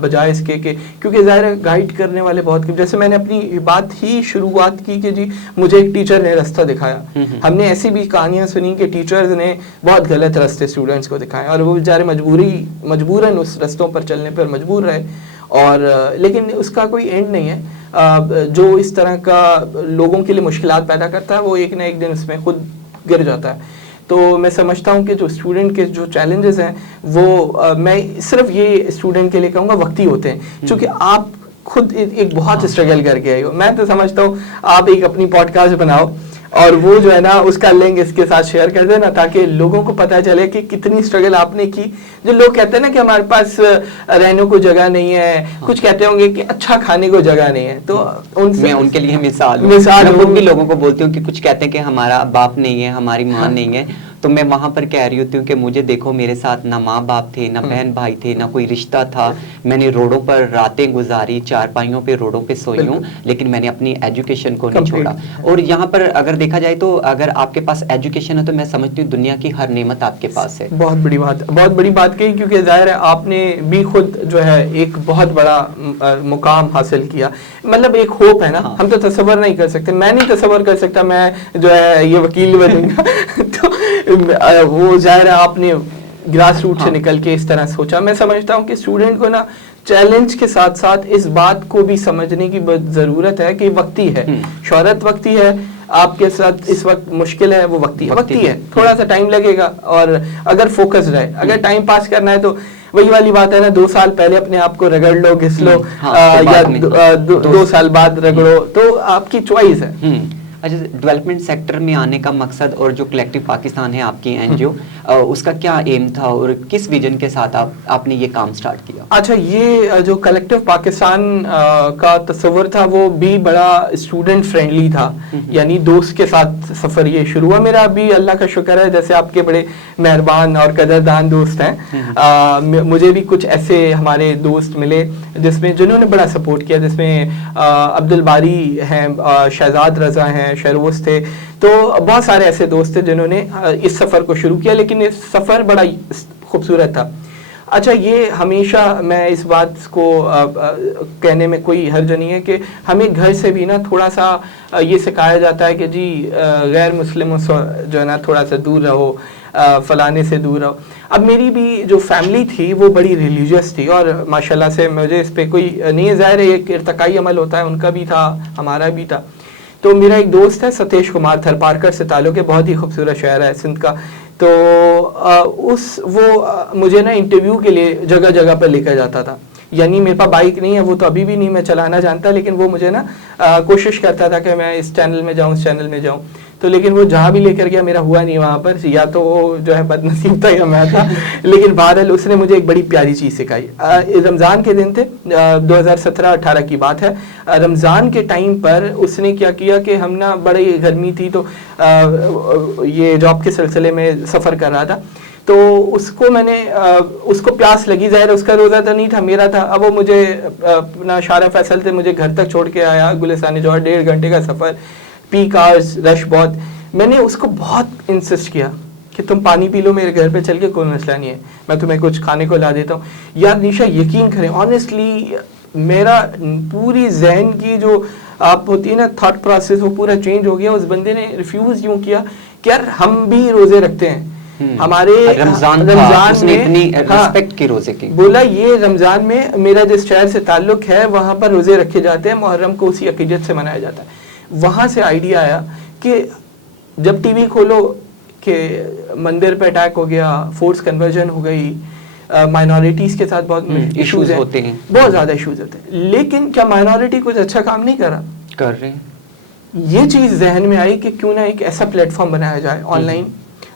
بجائے اس کے کہ کیونکہ ظاہر ہے گائیڈ کرنے والے بہت, جیسے میں نے اپنی بات ہی شروعات کی کہ جی مجھے ایک ٹیچر نے راستہ دکھایا. ہم نے ایسی بھی کہانیاں سنی کہ ٹیچرز نے بہت غلط راستے اسٹوڈنٹس کو دکھائے اور وہ بیچارے مجبوراً اس رستوں پر چلنے پر مجبور رہے, اور لیکن اس کا کوئی اینڈ نہیں ہے. جو اس طرح کا لوگوں کے لیے مشکلات پیدا کرتا ہے وہ ایک نہ ایک دن اس میں خود گر جاتا ہے. تو میں سمجھتا ہوں کہ جو اسٹوڈنٹ کے جو چیلنجز ہیں وہ میں صرف یہ اسٹوڈنٹ کے لیے کہوں گا وقتی ہوتے ہیں, چونکہ آپ خود ایک بہت اسٹرگل کر کے آئے ہو. میں تو سمجھتا ہوں آپ ایک اپنی پوڈ کاسٹ بناؤ اور وہ جو ہے نا اس کا لنک اس کے ساتھ شیئر کر دینا تاکہ لوگوں کو پتہ چلے کہ کتنی اسٹرگل آپ نے کی. جو لوگ کہتے ہیں نا کہ ہمارے پاس رہنے کو جگہ نہیں ہے, کچھ کہتے ہوں گے کہ اچھا کھانے کو جگہ نہیں ہے, تو میں ان کے لیے مثال بھی لوگوں کو بولتی ہوں کہ کچھ کہتے ہیں کہ ہمارا باپ نہیں ہے, ہماری ماں نہیں ہے, تو میں وہاں پر کہہ رہی ہوتی ہوں کہ مجھے دیکھو میرے ساتھ نہ ماں باپ تھے, نہ بہن بھائی تھے, نہ کوئی رشتہ تھا. میں نے روڈوں پر راتیں گزاری, چارپائیوں پہ روڈوں پہ سوئی ہوں, لیکن میں نے اپنی ایجوکیشن کو نہیں چھوڑا. اور یہاں پر اگر دیکھا جائے تو اگر آپ کے پاس ایجوکیشن ہے تو میں سمجھتی ہوں دنیا کی ہر نعمت آپ کے پاس ہے. بہت بڑی بات کہی, کیونکہ ظاہر ہے آپ نے بھی خود جو ہے ایک بہت بڑا مقام حاصل کیا. مطلب ایک ہوپ ہے نا, ہم تو تصور نہیں کر سکتے, میں نہیں تصور کر سکتا میں جو ہے یہ وکیل بنوں گا تو وہ ظاہر ہے آپ نے گراس روٹ سے نکل کے اس طرح سوچا. میں سمجھتا ہوں کہ اسٹوڈنٹ کو نا چیلنج کے ساتھ ساتھ اس بات کو بھی سمجھنے کی ضرورت ہے کہ وقتی ہے, شہرت وقتی ہے, آپ کے ساتھ اس وقت مشکل ہے وہ وقتی ہے, تھوڑا سا ٹائم لگے گا, اور اگر فوکس رہے, اگر ٹائم پاس کرنا ہے تو وہی والی بات ہے نا, 2 سال پہلے اپنے آپ کو رگڑ لو, گھس لو, یا 2 سال بعد رگڑو, تو آپ کی چوائس ہے. اچھا, ڈیولپمنٹ سیکٹر میں آنے کا مقصد اور جو کلیکٹیو پاکستان ہے آپ کی این جی او, اس کا کیا ایم تھا اور کس ویژن کے ساتھ آپ نے یہ کام سٹارٹ کیا؟ اچھا, یہ جو کلیکٹیو پاکستان کا تصور تھا وہ بھی بڑا اسٹوڈنٹ فرینڈلی تھا, یعنی دوست کے ساتھ سفر یہ شروع ہوا میرا. بھی اللہ کا شکر ہے, جیسے آپ کے بڑے مہربان اور قدردان دوست ہیں, مجھے بھی کچھ ایسے ہمارے دوست ملے جنہوں نے بڑا سپورٹ کیا, جس میں عبد الباری ہیں, شہزاد رضا ہیں, شہروز تھے, تو بہت سارے ایسے دوست تھے جنہوں نے اس سفر کو شروع کیا, لیکن اس سفر بڑا خوبصورت تھا. اچھا, یہ ہمیشہ میں اس بات کو کہنے میں کوئی حرج نہیں ہے کہ ہمیں گھر سے بھی نا تھوڑا سا یہ سکھایا جاتا ہے کہ جی غیر مسلموں سے جو ہے نا تھوڑا سا دور رہو, فلانے سے دور رہو. اب میری بھی جو فیملی تھی وہ بڑی ریلیجیس تھی, اور ماشاءاللہ سے مجھے اس پہ کوئی نہیں, ظاہر ہے ایک ارتقائی عمل ہوتا ہے, ان کا بھی تھا ہمارا بھی تھا. تو میرا ایک دوست ہے ستیش کمار, تھرپارکر سے تعلق ہے, بہت ہی خوبصورت شہر ہے سندھ کا. تو وہ مجھے نا انٹرویو کے لیے جگہ جگہ پر لے کر جاتا تھا. یعنی میرے پاس بائک نہیں ہے, وہ تو ابھی بھی نہیں میں چلانا جانتا, لیکن وہ مجھے نا کوشش کرتا تھا کہ میں اس چینل میں جاؤں, اس چینل میں جاؤں. تو لیکن وہ جہاں بھی لے کر گیا میرا ہوا نہیں وہاں پر, یا تو وہ جو ہے بد نصیب تھا یا میں تھا. لیکن بہرحال اس نے مجھے ایک بڑی پیاری چیز سکھائی. رمضان کے دن تھے, 2017-18 کی بات ہے. رمضان کے ٹائم پر اس نے کیا کیا کہ ہم نا بڑی گرمی تھی, تو یہ جاب کے سلسلے میں سفر کر رہا تھا, تو اس کو میں نے اس کو پیاس لگی, ظاہر اس کا روزہ تو نہیں تھا, میرا تھا. اب وہ مجھے اپنا شارع فیصل سے مجھے گھر تک چھوڑ کے آیا, گلستان جوہر, 1.5 گھنٹے کا سفر, پیک آورز, رش بہت. میں نے اس کو بہت انسسٹ کیا کہ تم پانی پی لو, میرے گھر پہ چل کے کوئی مسئلہ نہیں ہے, میں تمہیں کچھ کھانے کو لا دیتا ہوں. یار نیشا یقین کریں, آنیسٹلی میرا پوری ذہن کی جو آپ ہوتی ہے نا تھاٹ پروسیس, وہ پورا چینج ہو گیا. اس بندے نے ریفیوز یوں کیا کہ یار ہم بھی روزے رکھتے ہیں, ہمارے رمضان میں ریسپیکٹ کی روزے کی, بولا یہ رمضان میں میرا جس شہر سے تعلق ہے وہاں پر روزے رکھے جاتے ہیں, محرم کو اسی عقیدت سے منایا جاتا ہے. وہاں سے آئیڈیا آیا کہ جب ٹی وی کھولو کہ مندر پہ اٹیک ہو گیا, فورس کنورژن ہو گئی, مائنورٹیز کے ساتھ بہت ایشوز ہوتے ہیں, بہت زیادہ ایشوز ہوتے ہیں, لیکن کیا مائنورٹی کچھ اچھا کام نہیں کر رہے ہیں؟ یہ چیز ذہن میں آئی کہ کیوں نہ ایک ایسا پلیٹ فارم بنایا جائے آن لائن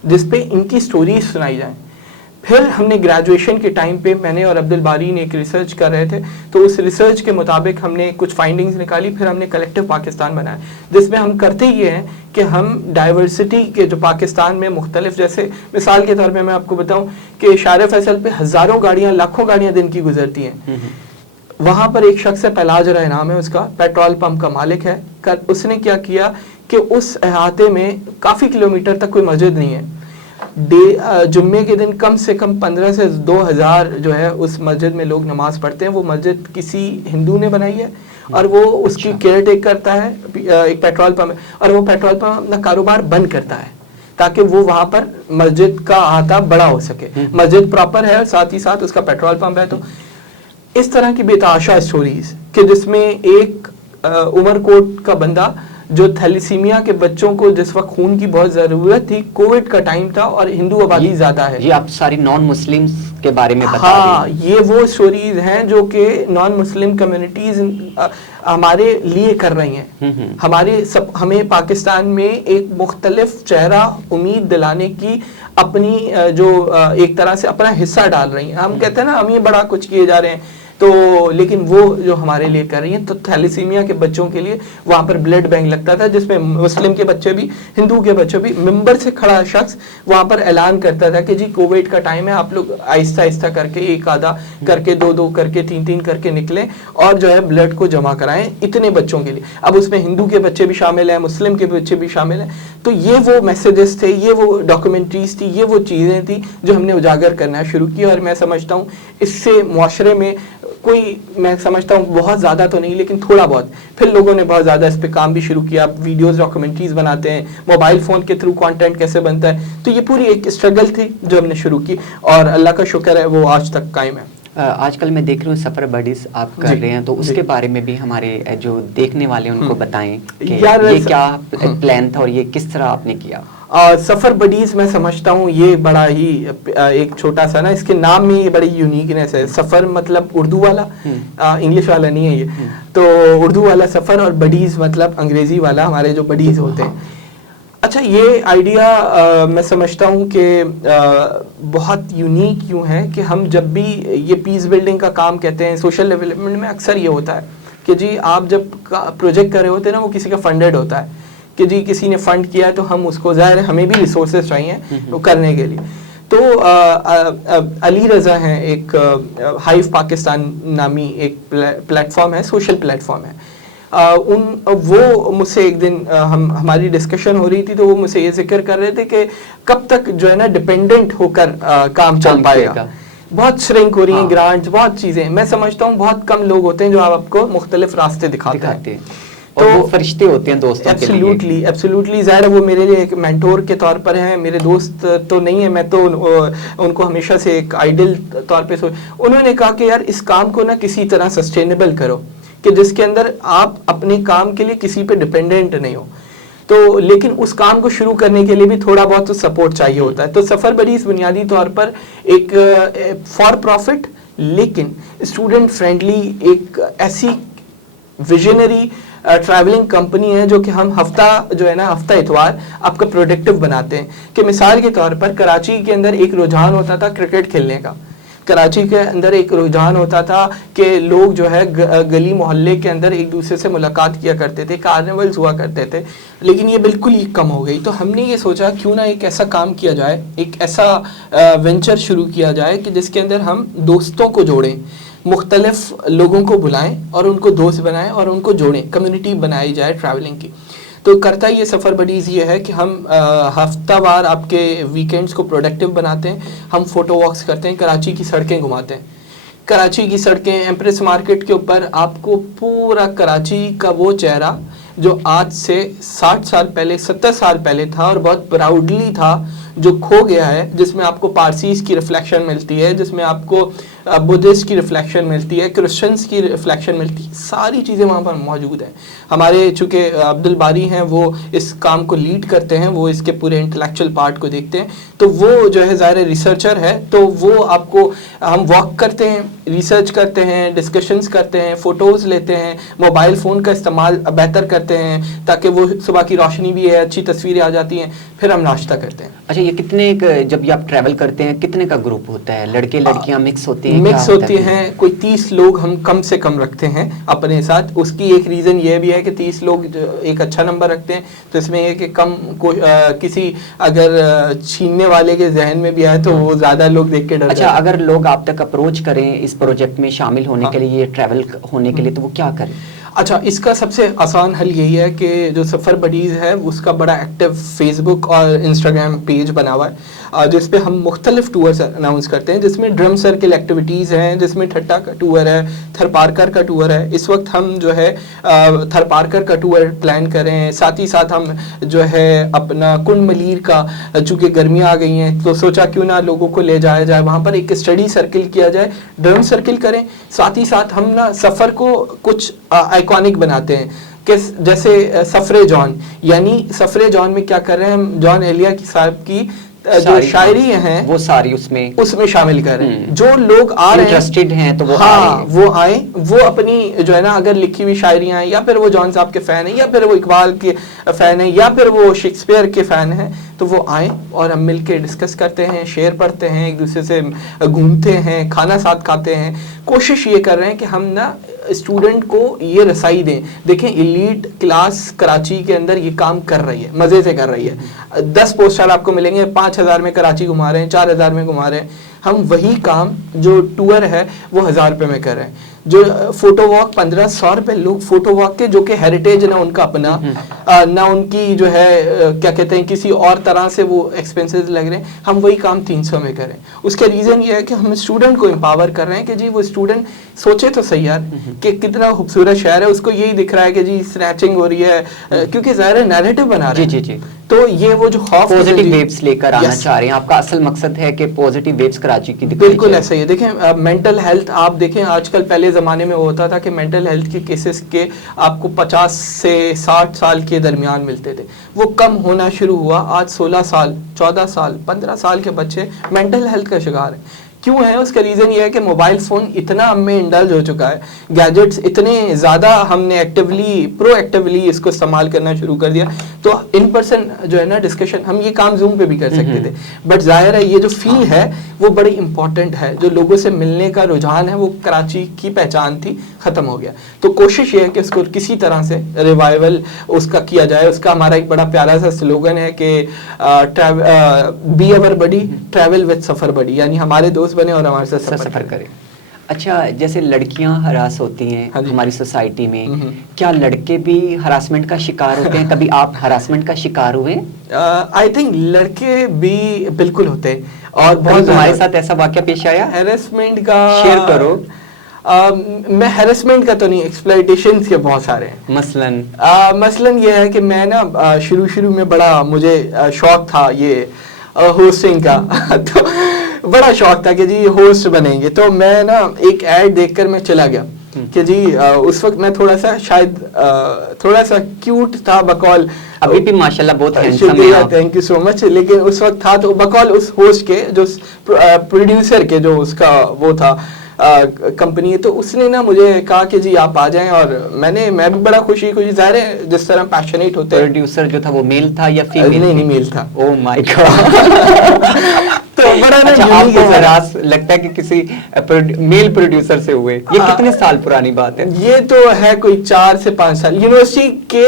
جس پہ ان کی سٹوریز سنائی جائیں. پھر ہم نے گریجویشن کے ٹائم پہ میں نے اور عبد الباری نے ایک ریسرچ کر رہے تھے, تو اس ریسرچ کے مطابق ہم نے کچھ فائنڈنگز نکالی. پھر ہم نے کلیکٹیو پاکستان بنایا جس میں ہم کرتے یہ ہیں کہ ہم ڈائیورسٹی کے جو پاکستان میں مختلف, جیسے مثال کے طور پہ میں آپ کو بتاؤں کہ شارع فیصل پہ ہزاروں گاڑیاں, لاکھوں گاڑیاں دن کی گزرتی ہیں. وہاں پر ایک شخص ہے, پہلاج رائے نام ہے اس کا, پیٹرول پمپ کا مالک ہے. اس نے کیا کیا کہ اس احاطے میں کافی کلومیٹر تک کوئی مسجد نہیں ہے. جمعے کے دن کم سے کم 15 سے 2000 جو ہے اس مسجد میں لوگ نماز پڑھتے ہیں. وہ مسجد کسی ہندو نے بنائی ہے اور وہ اس کی کیئر ٹیک کرتا ہے, ایک پیٹرول پمپ ہے, اور وہ پیٹرول پمپ اپنا کاروبار بند کرتا ہے تاکہ وہ وہاں پر مسجد کا احاطہ بڑا ہو سکے. مسجد پراپر ہے اور ساتھ ہی ساتھ اس کا پیٹرول پمپ ہے. تو اس طرح کی بے تحاشا اسٹوریز کہ جس میں ایک عمر کوٹ کا بندہ جو تھیلیسیمیا کے بچوں کو جس وقت خون کی بہت ضرورت تھی, کووڈ کا ٹائم تھا اور ہندو آبادی زیادہ ہے. یہ آپ ساری نان مسلمز کے بارے میں بتا ہاں, یہ وہ اسٹوریز ہیں جو کہ نان مسلم کمیونٹیز ہمارے لیے کر رہی ہیں. ہمیں پاکستان میں ایک مختلف چہرہ امید دلانے کی اپنی جو ایک طرح سے اپنا حصہ ڈال رہی ہیں. ہم کہتے ہیں نا ہم یہ بڑا کچھ کیے جا رہے ہیں, تو لیکن وہ جو ہمارے لیے کر رہی ہیں. تو تھیلیسیمیا کے بچوں کے لیے وہاں پر بلڈ بینک لگتا تھا جس میں مسلم کے بچے بھی, ہندو کے بچے بھی, ممبر سے کھڑا شخص وہاں پر اعلان کرتا تھا کہ جی کووڈ کا ٹائم ہے, آپ لوگ آہستہ آہستہ کر کے ایک آدھا کر کے, دو کر کے, تین کر کے نکلیں اور جو ہے بلڈ کو جمع کرائیں اتنے بچوں کے لیے. اب اس میں ہندو کے بچے بھی شامل ہیں, مسلم کے بچے بھی شامل ہیں. تو یہ وہ میسیجز تھے, یہ وہ ڈاکومنٹریز تھی, یہ وہ چیزیں تھیں جو ہم نے اجاگر کرنا شروع کی. اور میں سمجھتا ہوں اس سے معاشرے میں کوئی, میں سمجھتا ہوں بہت زیادہ تو نہیں لیکن تھوڑا بہت, پھر لوگوں نے بہت زیادہ اس پہ کام بھی شروع کیا. ویڈیوز ڈاکومنٹریز بناتے ہیں, موبائل فون کے تھرو کانٹینٹ کیسے بنتا ہے. تو یہ پوری ایک اسٹرگل تھی جو ہم نے شروع کی اور اللہ کا شکر ہے وہ آج تک قائم ہے. آج کل میں دیکھ رہا ہوں سفر بڈیز آپ کر رہے ہیں, تو اس کے بارے میں بھی ہمارے جو دیکھنے والے ان کو بتائیں کہ یہ کیا پلان تھا اور یہ کس طرح آپ نے کیا. سفر بڈیز میں سمجھتا ہوں یہ بڑا ہی ایک چھوٹا سا نا, اس کے نام میں یہ بڑی یونیکنیس ہے. سفر مطلب اردو والا, انگلش والا نہیں ہے یہ, تو اردو والا سفر, اور بڈیز مطلب انگریزی والا ہمارے جو بڈیز ہوتے ہیں. اچھا, یہ آئیڈیا میں سمجھتا ہوں کہ بہت یونیک یوں ہے کہ ہم جب بھی یہ پیس بلڈنگ کا کام کہتے ہیں, سوشل ڈیولپمنٹ میں اکثر یہ ہوتا ہے کہ جی آپ جب پروجیکٹ کر رہے ہوتے ہیں نا, وہ کسی کا فنڈڈ ہوتا ہے کہ جی کسی نے فنڈ کیا ہے تو ہم اس کو, ظاہر ہے ہمیں بھی ریسورسز چاہیے وہ کرنے کے لیے. تو علی رضا ہیں, ایک ہائیو پاکستان نامی ایک پلیٹ فارم ہے, سوشل پلیٹ فارم ہے. وہ مجھ سے ایک دن ہماری ڈسکشن ہو رہی تھی, تو وہ مجھ سے یہ ذکر کر رہے تھے کہ کب تک جو ہے نا ڈپینڈنٹ ہو کر کام چل پائے گا. بہت شرنک ہو رہی ہیں گرانٹس, بہت چیزیں. میں سمجھتا ہوں بہت کم لوگ ہوتے ہیں جو آپ کو مختلف راستے دکھاتے ہیں, اور وہ فرشتے ہوتے ہیں دوستوں کے لیے. ایبسلیوٹلی ظاہر ہے وہ میرے لیے ایک مینٹور کے طور پر ہیں. میرے دوست تو نہیں ہیں, میں تو ان کو ہمیشہ سے ایک آئیڈل طور پہ انہوں نے کہا کہ یار اس کام کو نا کسی طرح سسٹینیبل کرو کہ جس کے اندر آپ اپنے کام کے لیے کسی پہ ڈپینڈنٹ نہیں ہو. تو لیکن اس کام کو شروع کرنے کے لیے بھی تھوڑا بہت سپورٹ چاہیے ہوتا ہے. تو سفر بڈیز بنیادی طور پر ایک فار پروفٹ لیکن اسٹوڈنٹ فرینڈلی ایک ایسی ویژنری ٹریولنگ کمپنی ہے جو کہ ہم ہفتہ جو ہے نا, ہفتہ اتوار آپ کا پروڈکٹیو بناتے ہیں. کہ مثال کے طور پر کراچی کے اندر ایک رجحان ہوتا تھا کرکٹ کھیلنے کا, کراچی کے اندر ایک رجحان ہوتا تھا کہ لوگ جو ہے گلی محلے کے اندر ایک دوسرے سے ملاقات کیا کرتے تھے, کارنیولز ہوا کرتے تھے, لیکن یہ بالکل ہی کم ہو گئی. تو ہم نے یہ سوچا کیوں نہ ایک ایسا کام کیا جائے, ایک ایسا وینچر شروع کیا جائے کہ جس کے اندر ہم دوستوں کو جوڑیں, مختلف لوگوں کو بلائیں اور ان کو دوست بنائیں اور ان کو جوڑیں, کمیونٹی بنائی جائے ٹریولنگ کی. تو کرتا یہ سفر بڈیز یہ ہے کہ ہم ہفتہ وار آپ کے ویکینڈز کو پروڈکٹیو بناتے ہیں. ہم فوٹو واکس کرتے ہیں, کراچی کی سڑکیں گھماتے ہیں. کراچی کی سڑکیں, ایمپریس مارکیٹ کے اوپر آپ کو پورا کراچی کا وہ چہرہ جو آج سے 60 سال پہلے 70 سال پہلے تھا اور بہت پراؤڈلی تھا, جو کھو گیا ہے, جس میں آپ کو پارسیز کی ریفلیکشن ملتی ہے, جس میں آپ کو بدھسٹ کی ریفلیکشن ملتی ہے, کرسچنس کی ریفلیکشن ملتی ہے, ساری چیزیں وہاں پر موجود ہیں. ہمارے چونکہ عبد الباری ہیں وہ اس کام کو لیڈ کرتے ہیں, وہ اس کے پورے انٹلیکچوئل پارٹ کو دیکھتے ہیں, تو وہ جو ہے ظاہر ریسرچر ہے, تو وہ آپ کو ہم واک کرتے ہیں, ریسرچ کرتے ہیں, ڈسکشنز کرتے ہیں, فوٹوز لیتے ہیں, موبائل فون کا استعمال بہتر کرتے ہیں تاکہ وہ صبح کی روشنی بھی ہے, اچھی تصویریں آ جاتی ہیں, پھر ہم ناشتہ کرتے ہیں. اچھا, یہ کتنے جب یہ آپ ٹریول کرتے ہیں کتنے کا گروپ ہوتا ہے, لڑکے لڑکیاں مکس ہوتے ہیں؟ مکس ہوتے ہیں, کوئی 30 لوگ ہم کم سے کم رکھتے ہیں اپنے ساتھ. اس کی ایک ریزن یہ بھی ہے کہ 30 لوگ ایک اچھا نمبر رکھتے ہیں, تو اس میں یہ کہ کم کسی اگر چھیننے والے کے ذہن میں بھی آئے تو وہ زیادہ لوگ دیکھ کے ڈر. اچھا, اگر لوگ آپ تک اپروچ کریں اس پروجیکٹ میں شامل ہونے کے لیے, یہ ٹریول ہونے کے لیے, تو وہ کیا کریں؟ اچھا, اس کا سب سے آسان حل یہی ہے کہ جو سفر بڈیز ہے اس کا بڑا ایکٹیو فیس بک اور انسٹاگرام پیج بنا ہوا ہے, جس پہ ہم مختلف ٹورز اناؤنس کرتے ہیں, جس میں ڈرم سرکل ایکٹیویٹیز ہیں, جس میں ٹھٹا کا ٹور ہے, تھر پارکر کا ٹور ہے. اس وقت ہم جو ہے تھر پارکر کا ٹور پلان کریں, ساتھ ہی ساتھ ہم جو ہے اپنا کنڈ ملیر کا, چونکہ گرمیاں آ گئی ہیں تو سوچا کیوں نہ لوگوں کو لے جایا جائے, وہاں پر ایک اسٹڈی سرکل کیا جائے, ڈرم سرکل کریں. ساتھ ہی ساتھ ہم نا سفر کو کچھ آئیکونک بناتے ہیں, کہ جیسے سفر جان, یعنی سفر جان میں کیا کر رہے ہیں ہم, جان ایلیا کی صاحب کی جو شاعری ہیں وہ ساری اس میں شامل کر رہے ہیں. جو لوگ آ رہے ہیں انٹرسٹڈ ہیں تو وہ آئیں, وہ اپنی جو ہے نا اگر لکھی ہوئی شاعریاں ہیں, یا پھر وہ جان صاحب کے فین ہیں, یا پھر وہ اقبال کے فین ہیں, یا پھر وہ شیکسپیئر کے فین ہیں, تو وہ آئیں اور ہم مل کے ڈسکس کرتے ہیں, شعر پڑھتے ہیں, ایک دوسرے سے گھومتے ہیں, کھانا ساتھ کھاتے ہیں. کوشش یہ کر رہے ہیں کہ ہم نا اسٹوڈنٹ کو یہ رسائی دیں. دیکھیں ایلیٹ کلاس کراچی کے اندر یہ کام کر رہی ہے, مزے سے کر رہی ہے. 10 پوسٹر آپ کو ملیں گے, 5,000 میں کراچی گھما رہے ہیں, 4,000 میں گھما رہے ہیں. ہم وہی کام جو ٹور ہے وہ 1,000 روپے میں کر رہے ہیں. جو فوٹو واک 1,500 روپے لوگ فوٹو واک کے, جو کہ ہیریٹیج نہ ان کا اپنا, نہ ان کی جو ہے کیا کہتے ہیں کسی اور طرح سے وہ ایکسپینسز لگ رہے ہیں, ہم وہی کام 300 میں کریں. اس کا ریزن یہ ہے کہ ہم اسٹوڈنٹ کو امپاور کر رہے ہیں کہ جی وہ اسٹوڈنٹ سوچے تو صحیح یار کہ کتنا خوبصورت شہر ہے, اس کو یہی دکھ رہا ہے کہ جی اسنیچنگ ہو رہی ہے, کیونکہ ظاہر نیریٹو بنا رہے ہیں. تو یہ وہ جو خوف پوزیٹیو ویوز لے کر آنا چاہ رہے ہیں, آپ کا اصل مقصد ہے کہ پوزیٹیو ویوز کراچی کی دکھائیں. بالکل ایسا ہی ہے. دیکھیں مینٹل ہیلتھ آپ دیکھیں, آج کل پہلے زمانے میں ہوتا تھا کہ مینٹل ہیلتھ کے کیسز کے آپ کو 50 سے 60 سال کے درمیان ملتے تھے, وہ کم ہونا شروع ہوا. آج 16 سال 14 سال 15 سال کے بچے مینٹل ہیلتھ کا شکار ہیں. کیوں ہے؟ اس کا ریزن یہ ہے کہ موبائل فون اتنا ہم میں انڈلج ہو چکا ہے, گیجٹس اتنے زیادہ ہم نے پرو ایکٹیولی اس کو استعمال کرنا شروع کر دیا. تو ان پرسن جو ہے نا ڈسکشن, ہم یہ کام زوم پہ بھی کر سکتے تھے, بٹ ظاہر ہے یہ جو فیل ہے وہ بڑی امپورٹنٹ ہے. جو لوگوں سے ملنے کا رجحان ہے وہ کراچی کی پہچان تھی, ختم ہو گیا. تو کوشش یہ ہے کہ اس کو کسی طرح سے ریوائول اس کا کیا جائے. اس کا ہمارا ایک بڑا پیارا سا سلوگن ہے کہ be over buddy travel with سفر بڈی, یعنی ہمارے دوست بنے اور ہمارے ساتھ سفر کریں. اچھا, جیسے لڑکیاں ہراس ہوتی ہیں ہماری سوسائٹی میں, کیا لڑکے بھی ہراسمنٹ کا شکار ہوتے ہیں؟ کبھی آپ ہراسمنٹ کا شکار ہوئے؟ آئی تھنک لڑکے بھی بالکل ہوتے ہیں, اور بہت ہمارے ساتھ ایسا واقعہ پیش آیا ہیرسمنٹ کا؟ شیئر کرو. میں ہیرسمنٹ کا تو نہیں, ایکسپلائٹیشن کے بہت سارے ہیں. مثلاً یہ ہے کہ میں نا شروع میں بڑا مجھے شوق تھا یہ ہوسٹنگ کا, تو بڑا شوق تھا کہ جی ہوسٹ بنیں گے. تو میں نا ایک ایڈ دیکھ کر میں چلا گیا کہ جی اس وقت میں تھوڑا سا شاید تھوڑا سا کیوٹ تھا بقول, ابھی بھی ماشاءاللہ بہت ہینڈسم ہے, تھینک یو سو مچ. لیکن اس وقت تھا تو بقول اس ہوسٹ کے جو پروڈیوسر کے جو اس کا وہ تھا کمپنی, تو اس نے نا مجھے کہا کہ جی آپ آ جائیں, اور میں بھی بڑا خوشی ظاہر ہے جس طرح پیشنیٹ ہوتے ہیں. پروڈیوسر جو تھا وہ میل تھا یا فیمیل؟ نہیں میل تھا. او مائی گاڈ. تو بڑا آپ کو ہراس لگتا ہے کہ کسی میل پروڈیوسر سے ہوئے. یہ کتنے سال پرانی بات ہے؟ یہ تو ہے کوئی 4 سے 5 سال. یونیورسٹی کے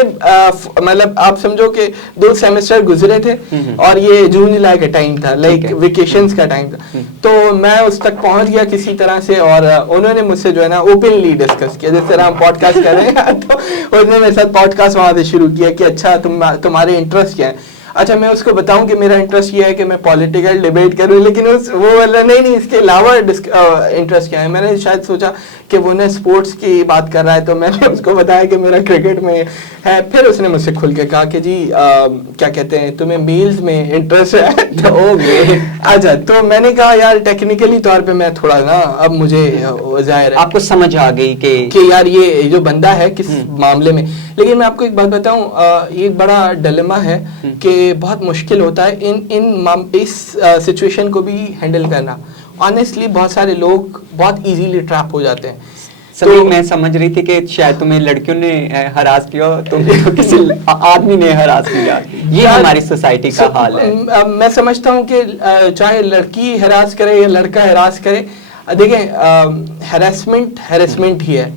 مطلب آپ سمجھو کہ 2 سیمسٹر گزرے تھے, اور یہ جون جولائی کا ٹائم تھا, لائک ویکیشنز کا ٹائم تھا. تو میں اس تک پہنچ گیا کسی طرح سے, اور انہوں نے مجھ سے جو ہے نا اوپنلی ڈسکس کیا, جس طرح ہم پوڈ کاسٹ کر رہے ہیں. تو انہوں نے میرے ساتھ پوڈ کاسٹ وہاں سے شروع کیا کہ اچھا تمہارے انٹرسٹ کیا ہے. اچھا, میں اس کو بتاؤں کہ میرا انٹرسٹ یہ ہے کہ میں پولیٹیکل ڈیبیٹ کروں, لیکن وہ نہیں, اس کے علاوہ انٹرسٹ کیا ہے. میں نے شاید سوچا کہ وہ نے اسپورٹس کی بات کر رہا ہے تو میں نے اس کو بتایا کہ میرا کرکٹ میں ہے. پھر اس نے مجھ سے کھل کے کہا کہ جی کیا کہتے ہیں تمہیں میلز میں انٹرسٹ ہے تو اچھا. تو میں نے کہا یار ٹیکنیکلی طور پہ میں تھوڑا نا اب مجھے ظاہر ہے آپ کو سمجھ آ گئی کہ یار یہ جو بندہ ہے کس معاملے میں. لیکن میں آپ کو ایک بات بتاؤں, یہ ایک بڑا ڈیلیما ہے کہ بہت مشکل ہوتا ہے اس سچویشن کو بھی ہینڈل کرنا. آنیسٹلی بہت سارے لوگ بہت ایزیلی ٹریپ ہو جاتے ہیں. تو میں سمجھ رہی تھی کہ شاید تمہیں لڑکیوں نے ہراس کیا, تمہیں تو کسی آدمی نے ہراس کیا. یہ ہماری سوسائٹی کا حال ہے. میں سمجھتا ہوں کہ چاہے لڑکی ہراس کرے یا لڑکا ہراس کرے, دیکھیں ہیراسمنٹ ہی ہے.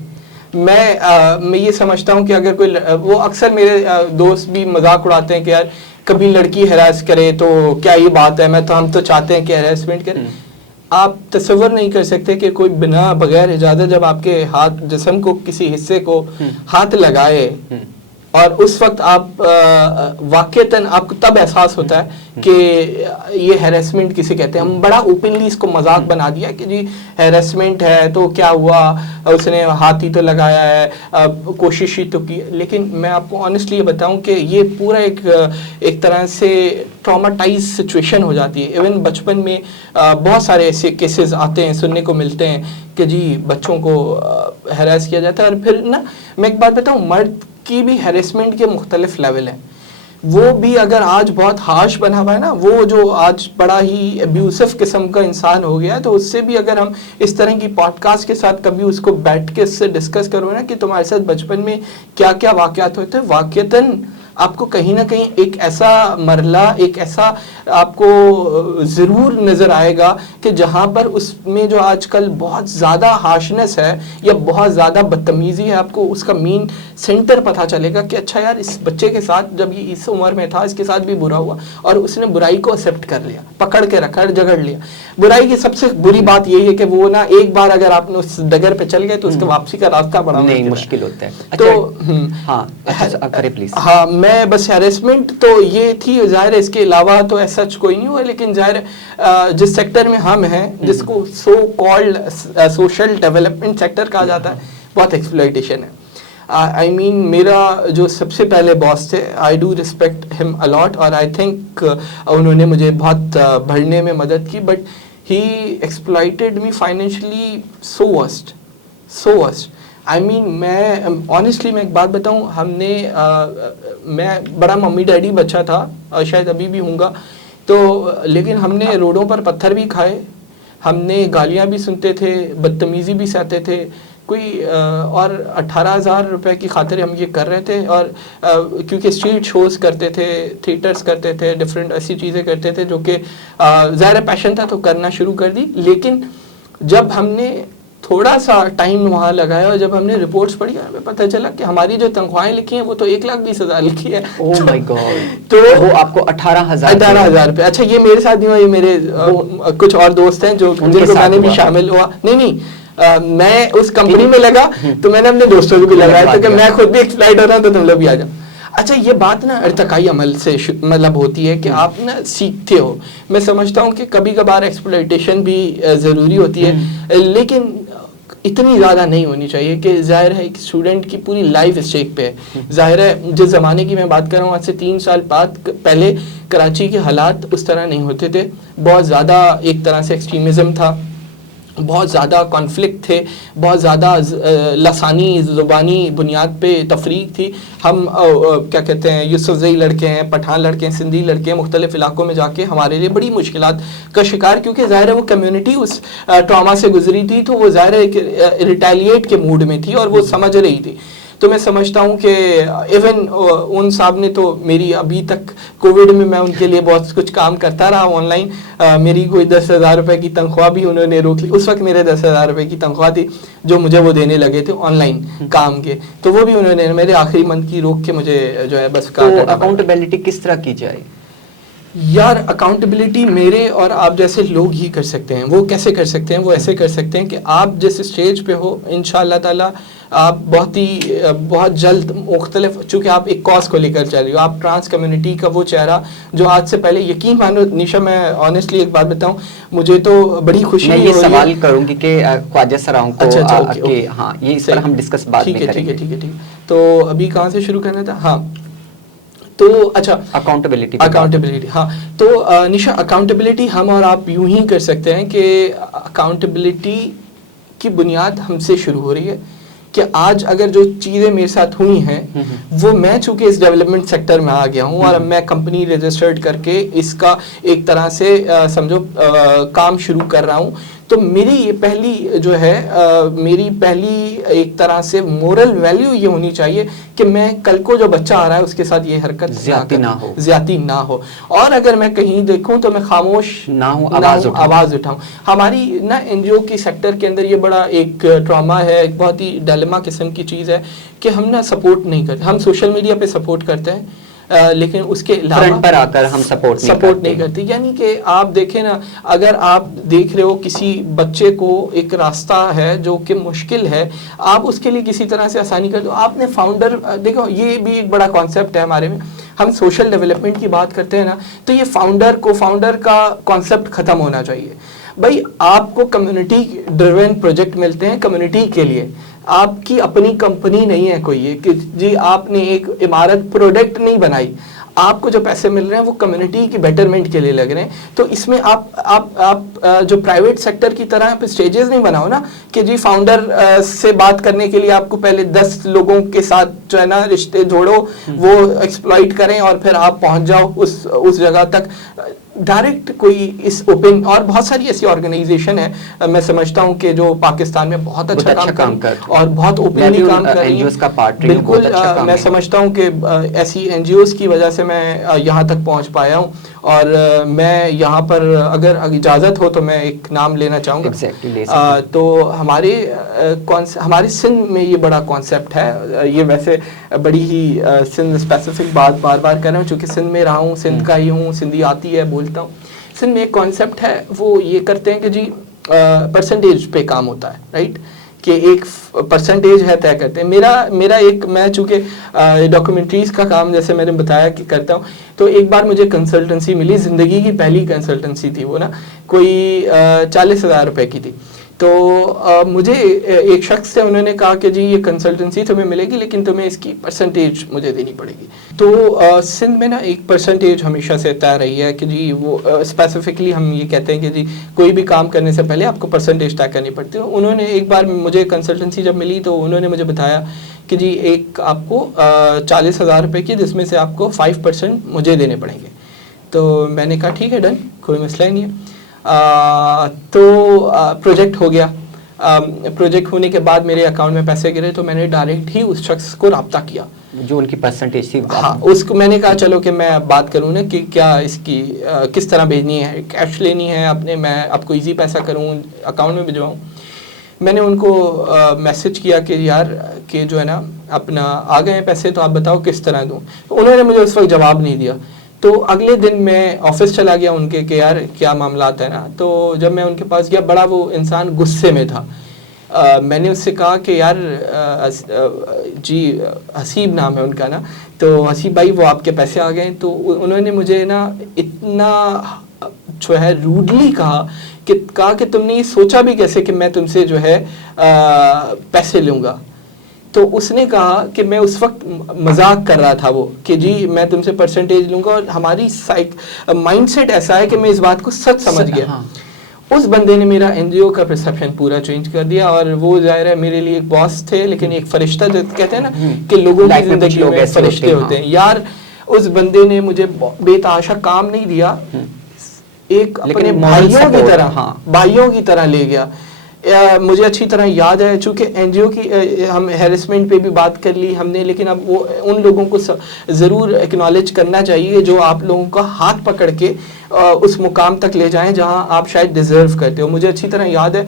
میں یہ سمجھتا ہوں کہ اگر کوئی وہ اکثر میرے دوست بھی مذاق اڑاتے ہیں کہ یار کبھی لڑکی ہراس کرے تو کیا یہ بات ہے, ہم تو چاہتے ہیں کہ ہراسمنٹ کرے. آپ تصور نہیں کر سکتے کہ کوئی بنا بغیر اجازت جب آپ کے ہاتھ جسم کو کسی حصے کو ہاتھ لگائے اور اس وقت آپ واقعتاً آپ کو تب احساس ہوتا ہے کہ یہ ہیراسمنٹ کسے کہتے ہیں. ہم بڑا اوپنلی اس کو مذاق بنا دیا کہ جی ہیراسمنٹ ہے تو کیا ہوا, اس نے ہاتھ ہی تو لگایا ہے, کوشش ہی تو کی. لیکن میں آپ کو آنیسٹلی یہ بتاؤں کہ یہ پورا ایک طرح سے ٹراماٹائز سچویشن ہو جاتی ہے. ایون بچپن میں بہت سارے ایسے کیسز آتے ہیں, سننے کو ملتے ہیں کہ جی بچوں کو ہراس کیا جاتا ہے. اور پھر نا میں ایک بات بتاؤں, مرد کی بھی ہیراسمنٹ کے مختلف لیول ہیں. وہ بھی اگر آج بہت ہارش بنا ہوا ہے نا, وہ جو آج بڑا ہی ابیوسو قسم کا انسان ہو گیا ہے, تو اس سے بھی اگر ہم اس طرح کی پوڈ کاسٹ کے ساتھ کبھی اس کو بیٹھ کے اس سے ڈسکس کرو نا کہ تمہارے ساتھ بچپن میں کیا کیا واقعات ہوتے ہیں, واقعتاً آپ کو کہیں نہ کہیں ایک ایسا مرحلہ, ایک ایسا آپ کو ضرور نظر آئے گا کہ جہاں پر اس میں جو آج کل بہت زیادہ ہارشنس ہے یا بہت زیادہ بدتمیزی ہے, آپ کو اس کا مین سینٹر پتہ چلے گا کہ اچھا یار اس بچے کے ساتھ جب یہ اس عمر میں تھا اس کے ساتھ بھی برا ہوا اور اس نے برائی کو ایکسیپٹ کر لیا, پکڑ کے رکھا, جگڑ لیا. برائی کی سب سے بری بات یہی ہے کہ وہ نا ایک بار اگر آپ نے اس ڈگر پہ چل گئے تو اس کے واپسی کا راستہ بڑا مشکل ہوتا ہے. تو ہاں میں بس ہیراسمنٹ تو یہ تھی, ظاہر ہے اس کے علاوہ تو ایسا کوئی نہیں ہوا. لیکن ظاہر جس سیکٹر میں ہم ہیں, جس کو so called social development sector کہا جاتا ہے, بہت ایکسپلائٹیشن ہے. آئی مین میرا جو سب سے پہلے باس تھے, آئی ڈو ریسپیکٹ ہم الاٹ, اور آئی تھنک انہوں نے مجھے بہت بڑھنے میں مدد کی, but he exploited me financially so worst. I mean میں آنیسٹلی میں ایک بات بتاؤں, ہم نے میں بڑا ممی ڈیڈی بچہ تھا, اور شاید ابھی بھی ہوں گا, تو لیکن ہم نے روڈوں پر پتھر بھی کھائے, ہم نے گالیاں بھی سنتے تھے, بدتمیزی بھی سہتے تھے. کوئی اور 18,000 روپے کی خاطر ہم یہ کر رہے تھے, اور کیونکہ اسٹریٹ شوز کرتے تھے, تھیٹرز کرتے تھے, ڈفرینٹ ایسی چیزیں کرتے تھے جو کہ ظاہر پیشن تھا تو کرنا شروع کر دی. لیکن جب ہم نے تھوڑا سا ٹائم وہاں لگایا اور جب ہم نے رپورٹس پڑھی, ہمیں پتہ چلا کہ ہماری جو تنخواہیں لکھی ہیں وہ تو 1,20,000 لکھی ہے. Oh my God. تو وہ آپ کو 18,000 روپے. اچھا یہ میرے ساتھ نہیں ہوا, یہ میرے کچھ اور دوست ہیں جو جن کو میں نے بھی شامل ہوا. نہیں میں اس کمپنی میں لگا تو میں نے اپنے دوستوں کو بھی لگایا تھا کہ میں خود بھی ایکسپلائٹ ہو رہا ہوں تو تم لوگ بھی آ جاؤ. اچھا یہ بات نا ارتقائی عمل سے مطلب ہوتی ہے کہ آپ نا سیکھتے ہو. میں سمجھتا ہوں کہ کبھی کبھار ایکسپلائٹیشن بھی ضروری ہوتی ہے, لیکن اتنی زیادہ نہیں ہونی چاہیے کہ ظاہر ہے ایک اسٹوڈنٹ کی پوری لائف اسٹیک پہ ہے. ظاہر ہے جس زمانے کی میں بات کر رہا ہوں, آج سے 3 سال بعد پہلے کراچی کے حالات اس طرح نہیں ہوتے تھے. بہت زیادہ ایک طرح سے ایکسٹریمزم تھا, بہت زیادہ کانفلکٹ تھے, بہت زیادہ لسانی زبانی بنیاد پہ تفریق تھی. ہم کیا کہتے ہیں یوسف زئی لڑکے ہیں, پٹھان لڑکے ہیں, سندھی لڑکے ہیں, مختلف علاقوں میں جا کے ہمارے لیے بڑی مشکلات کا شکار, کیونکہ ظاہر ہے وہ کمیونٹی اس ٹراما سے گزری تھی تو وہ ظاہر ہے ریٹیلیٹ کے موڈ میں تھی اور وہ سمجھ رہی تھی. تو میں سمجھتا ہوں کہ ایون ان صاحب نے تو میری ابھی تک کووڈ میں ان کے لیے بہت کچھ کام کرتا رہا آن لائن. میری کوئی 10,000 روپے کی تنخواہ بھی انہوں نے روک لی. اس وقت میرے 10,000 روپے کی تنخواہ تھی جو مجھے وہ دینے لگے تھے آن لائن کام کے, تو وہ بھی انہوں نے میرے آخری منتھ کی روک کے مجھے جو ہے بس کام. اکاؤنٹیبلٹی کس طرح کی جائے؟ یار اکاؤنٹیبلٹی میرے اور آپ جیسے لوگ ہی کر سکتے ہیں. وہ کیسے کر سکتے ہیں؟ وہ ایسے کر سکتے ہیں کہ آپ جس اسٹیج پہ ہو انشاءاللہ تعالی آپ بہت جلد مختلف، چونکہ آپ ایک کاز کو لے کر چل رہی ہو، آپ ٹرانس کمیونٹی کا وہ چہرہ جو آج سے پہلے، یقین مانو نشا میں آنیسٹلی ایک بات بتاؤں، مجھے تو بڑی خوشی میں ہوئی یہ ہے. سوال کروں گی کہ خواجہ سراؤں کو اچھا اوکے، ہاں یہ اس پر ہم ڈسکس بعد میں کریں گے. ٹھیک ہے. تو ابھی کہاں سے شروع کرنا تھا؟ ہاں تو اچھا اکاؤنٹیبلٹی. ہاں تو نشا اکاؤنٹیبلٹی ہم اور آپ یوں ہی کر سکتے ہیں کہ اکاؤنٹیبلٹی کی بنیاد ہم سے شروع ہو رہی ہے کہ آج اگر جو چیزیں میرے ساتھ ہوئی ہیں وہ میں چونکہ اس ڈیولپمنٹ سیکٹر میں آ گیا ہوں اور میں کمپنی رجسٹرڈ کر کے اس کا ایک طرح سے سمجھو کام شروع کر رہا ہوں، تو میری یہ پہلی جو ہے میری پہلی ایک طرح سے مورل ویلیو یہ ہونی چاہیے کہ میں کل کو جو بچہ آ رہا ہے اس کے ساتھ یہ حرکت زیادتی نہ ہو، اور اگر میں کہیں دیکھوں تو میں خاموش نہ ہوں، آواز اٹھاؤں. ہماری نا این جی او کی سیکٹر کے اندر یہ بڑا ایک ٹراما ہے، ایک بہت ہی ڈائلیما قسم کی چیز ہے کہ ہم نا سپورٹ نہیں کرتے. ہم سوشل میڈیا پہ سپورٹ کرتے ہیں لیکن اس کے علاوہ فرنٹ پر آ کر ہم سپورٹ نہیں کرتے. یعنی کہ آپ دیکھیں نا، اگر آپ دیکھ رہے ہو کسی بچے کو ایک راستہ ہے جو کہ مشکل ہے، آپ اس کے لیے کسی طرح سے آسانی کر دو. آپ نے فاؤنڈر دیکھو، یہ بھی ایک بڑا کانسیپٹ ہے ہمارے میں. ہم سوشل ڈیولپمنٹ کی بات کرتے ہیں نا، تو یہ فاؤنڈر کا کانسیپٹ ختم ہونا چاہیے. بھائی آپ کو کمیونٹی ڈریون پروجیکٹ ملتے ہیں کمیونٹی کے لیے، آپ کی اپنی کمپنی نہیں ہے کوئی یہ کہ جی آپ نے ایک عمارت پروڈکٹ نہیں بنائی، آپ کو جو پیسے مل رہے ہیں وہ کمیونٹی کی بیٹرمنٹ کے لیے لگ رہے ہیں. تو اس میں آپ جو پرائیویٹ سیکٹر کی طرح آپ اسٹیجز نہیں بناؤ نا کہ جی فاؤنڈر سے بات کرنے کے لیے آپ کو پہلے 10 لوگوں کے ساتھ جو ہے نا رشتے جوڑو، وہ ایکسپلائٹ کریں اور پھر آپ پہنچ جاؤ اس جگہ تک. ڈائریکٹ کوئی اس اوپن، اور بہت ساری ایسی آرگنائزیشن ہے میں سمجھتا ہوں کہ جو پاکستان میں بہت اچھا کام کر اور بہت اوپنلی کام کر رہی ہیں. بالکل میں سمجھتا ہوں کہ ایسی این جی اوز کی وجہ سے میں یہاں تک پہنچ پایا ہوں. اور میں یہاں پر اگر اجازت ہو تو میں ایک نام لینا چاہوں گا. تو ہمارے سندھ میں یہ بڑا کانسیپٹ ہے. یہ ویسے بڑی ہی سندھ اسپیسیفک بات بار بار کر رہا ہوں چونکہ سندھ میں رہا ہوں، سندھ کا ہی ہوں، سندھی آتی ہے بولتا ہوں. سندھ میں ایک کانسیپٹ ہے، وہ یہ کرتے ہیں کہ جی پرسنٹیج پہ کام ہوتا ہے، رائٹ، کہ ایک پرسنٹیج ہے طے کرتے ہیں. میرا ایک، میں چونکہ ڈاکومنٹریز کا کام جیسے میں نے بتایا کہ کرتا ہوں، تو ایک بار مجھے کنسلٹنسی ملی، زندگی کی پہلی کنسلٹنسی تھی وہ نا، کوئی 40,000 روپے کی تھی. تو مجھے ایک شخص سے انہوں نے کہا کہ جی یہ کنسلٹنسی تمہیں ملے گی لیکن تمہیں اس کی پرسنٹیج مجھے دینی پڑے گی. تو سندھ میں نا ایک پرسنٹیج ہمیشہ سے طے رہی ہے کہ جی وہ اسپیسیفکلی ہم یہ کہتے ہیں کہ جی کوئی بھی کام کرنے سے پہلے آپ کو پرسنٹیج طے کرنی پڑتی ہے. انہوں نے ایک بار مجھے کنسلٹنسی جب ملی تو انہوں نے مجھے بتایا کہ جی ایک آپ کو 40,000 روپے کی، جس میں سے آپ کو 5% مجھے دینے پڑیں گے. تو میں نے کہا ٹھیک ہے، ڈن، کوئی مسئلہ ہی نہیں ہے. تو پروجیکٹ ہو گیا. پروجیکٹ ہونے کے بعد میرے اکاؤنٹ میں پیسے گرے تو میں نے ڈائریکٹ ہی اس شخص کو رابطہ کیا جو ان کی پرسنٹیج تھی. ہاں، اس کو میں نے کہا چلو کہ میں بات کروں نا کہ کیا اس کی کس طرح بھیجنی ہے، کیش لینی ہے اپنے، میں آپ کو ایزی پیسہ کروں، اکاؤنٹ میں بھجواؤں. میں نے ان کو میسج کیا کہ یار کہ جو ہے نا اپنا آ گئے ہیں پیسے تو آپ بتاؤ کس طرح دوں. انہوں نے مجھے اس وقت جواب نہیں دیا. تو اگلے دن میں آفس چلا گیا ان کے کہ یار کیا معاملات ہے نا. تو جب میں ان کے پاس گیا، بڑا وہ انسان غصے میں تھا. میں نے اس سے کہا کہ یار جی حسیب نام ہے ان کا نا، تو حسیب بھائی وہ آپ کے پیسے آ گئے. تو انہوں نے مجھے نا اتنا جو ہے روڈلی کہا کہ تم نے یہ سوچا بھی کیسے کہ میں تم سے جو ہے پیسے لوں گا. تو اس نے کہا کہ میں اس وقت مذاق کر رہا تھا وہ کہ جی میں تم سے پرسنٹیج لوں گا، اور ہماری مائنڈ سیٹ ایسا ہے کہ میں اس بات کو سچ سمجھ گیا. اس بندے نے میرا این جی او کا پرسیپشن پورا چینج کر دیا. اور وہ ظاہر ہے میرے لیے ایک باس تھے لیکن ایک فرشتہ، جو کہتے ہیں نا کہ لوگوں کی زندگی میں فرشتے ہوتے ہیں. یار اس بندے نے مجھے بے تحاشا کام نہیں دیا، ایک اپنے بھائیوں کی طرح لے گیا. مجھے اچھی طرح یاد ہے، چونکہ این جی او کی ہم ہیرسمنٹ پہ بھی بات کر لی ہم نے، لیکن اب وہ ان لوگوں کو ضرور ایکنالج کرنا چاہیے جو آپ لوگوں کا ہاتھ پکڑ کے اس مقام تک لے جائیں جہاں آپ شاید ڈیزرو کرتے ہو. مجھے اچھی طرح یاد ہے،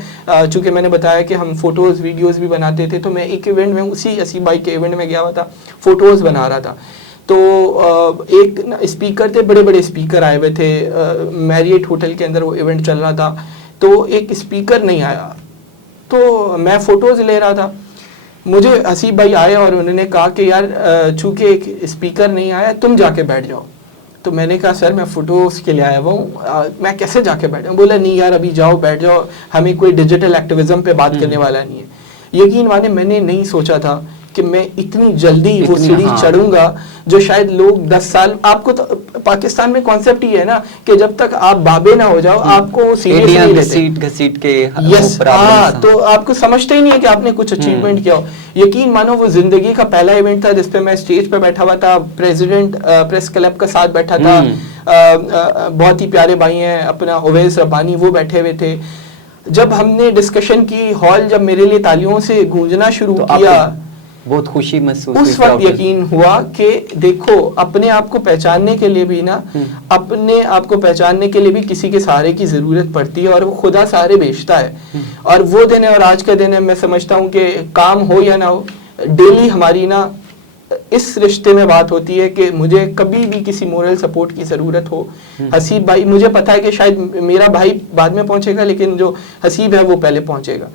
چونکہ میں نے بتایا کہ ہم فوٹوز ویڈیوز بھی بناتے تھے، تو میں ایک ایونٹ میں اسی اسی بائک کے ایونٹ میں گیا ہوا تھا، فوٹوز بنا رہا تھا. تو ایک اسپیکر تھے، بڑے بڑے اسپیکر آئے ہوئے تھے، میریٹ ہوٹل کے اندر وہ ایونٹ چل رہا تھا. تو ایک اسپیکر نہیں آیا، تو میں فوٹوز لے رہا تھا. مجھے حسیب بھائی آئے اور انہوں نے کہا کہ یار چونکہ ایک اسپیکر نہیں آیا تم جا کے بیٹھ جاؤ. تو میں نے کہا سر میں فوٹوز کے لیے آیا ہوا ہوں, میں کیسے جا کے بیٹھا ہوں. بولا نہیں یار ابھی جاؤ بیٹھ جاؤ, ہمیں کوئی ڈیجیٹل ایکٹیویزم پہ بات کرنے والا نہیں ہے. یقین مانے میں نے نہیں سوچا تھا کہ میں اتنی جلدی وہ سیڑھی چڑھوں گا جو شاید لوگ 10 سال, آپ کو تو پاکستان میں کانسیپٹ یہ ہے نا کہ جب تک آپ بابے نہ ہو جاؤ آپ کو سیریس نہیں لیتے. گھسیٹ کے یس ہاں, تو آپ کو سمجھتے ہی نہیں ہے کہ آپ نے کچھ اچیومنٹ کیا ہو. یقین مانو وہ زندگی کا پہلا ایونٹ تھا جس پہ میں اسٹیج پہ بیٹھا ہوا تھا, پریزیڈنٹ پریس کلب کا ساتھ بیٹھا تھا, بہت ہی پیارے بھائی ہیں اپنا اویس ربانی وہ بیٹھے ہوئے تھے. جب ہم نے ڈسکشن کی, ہال جب میرے لیے تالیوں سے گونجنا شروع کیا, بہت خوشی محسوس اس وقت یقین ہوا کہ دیکھو اپنے آپ کو پہچاننے کے لیے بھی نا, اپنے آپ کو پہچاننے کے لیے بھی کسی کے سہارے کی ضرورت پڑتی ہے, اور وہ خدا سہارے بیچتا ہے. اور وہ دن ہے اور آج کا دن ہے, میں سمجھتا ہوں کہ کام ہو یا نہ ہو, ڈیلی ہماری نا اس رشتے میں بات ہوتی ہے کہ مجھے کبھی بھی کسی مورل سپورٹ کی ضرورت ہو. حسیب بھائی, مجھے پتا ہے کہ شاید میرا بھائی بعد میں پہنچے گا لیکن جو حسیب ہے وہ پہلے پہنچے گا.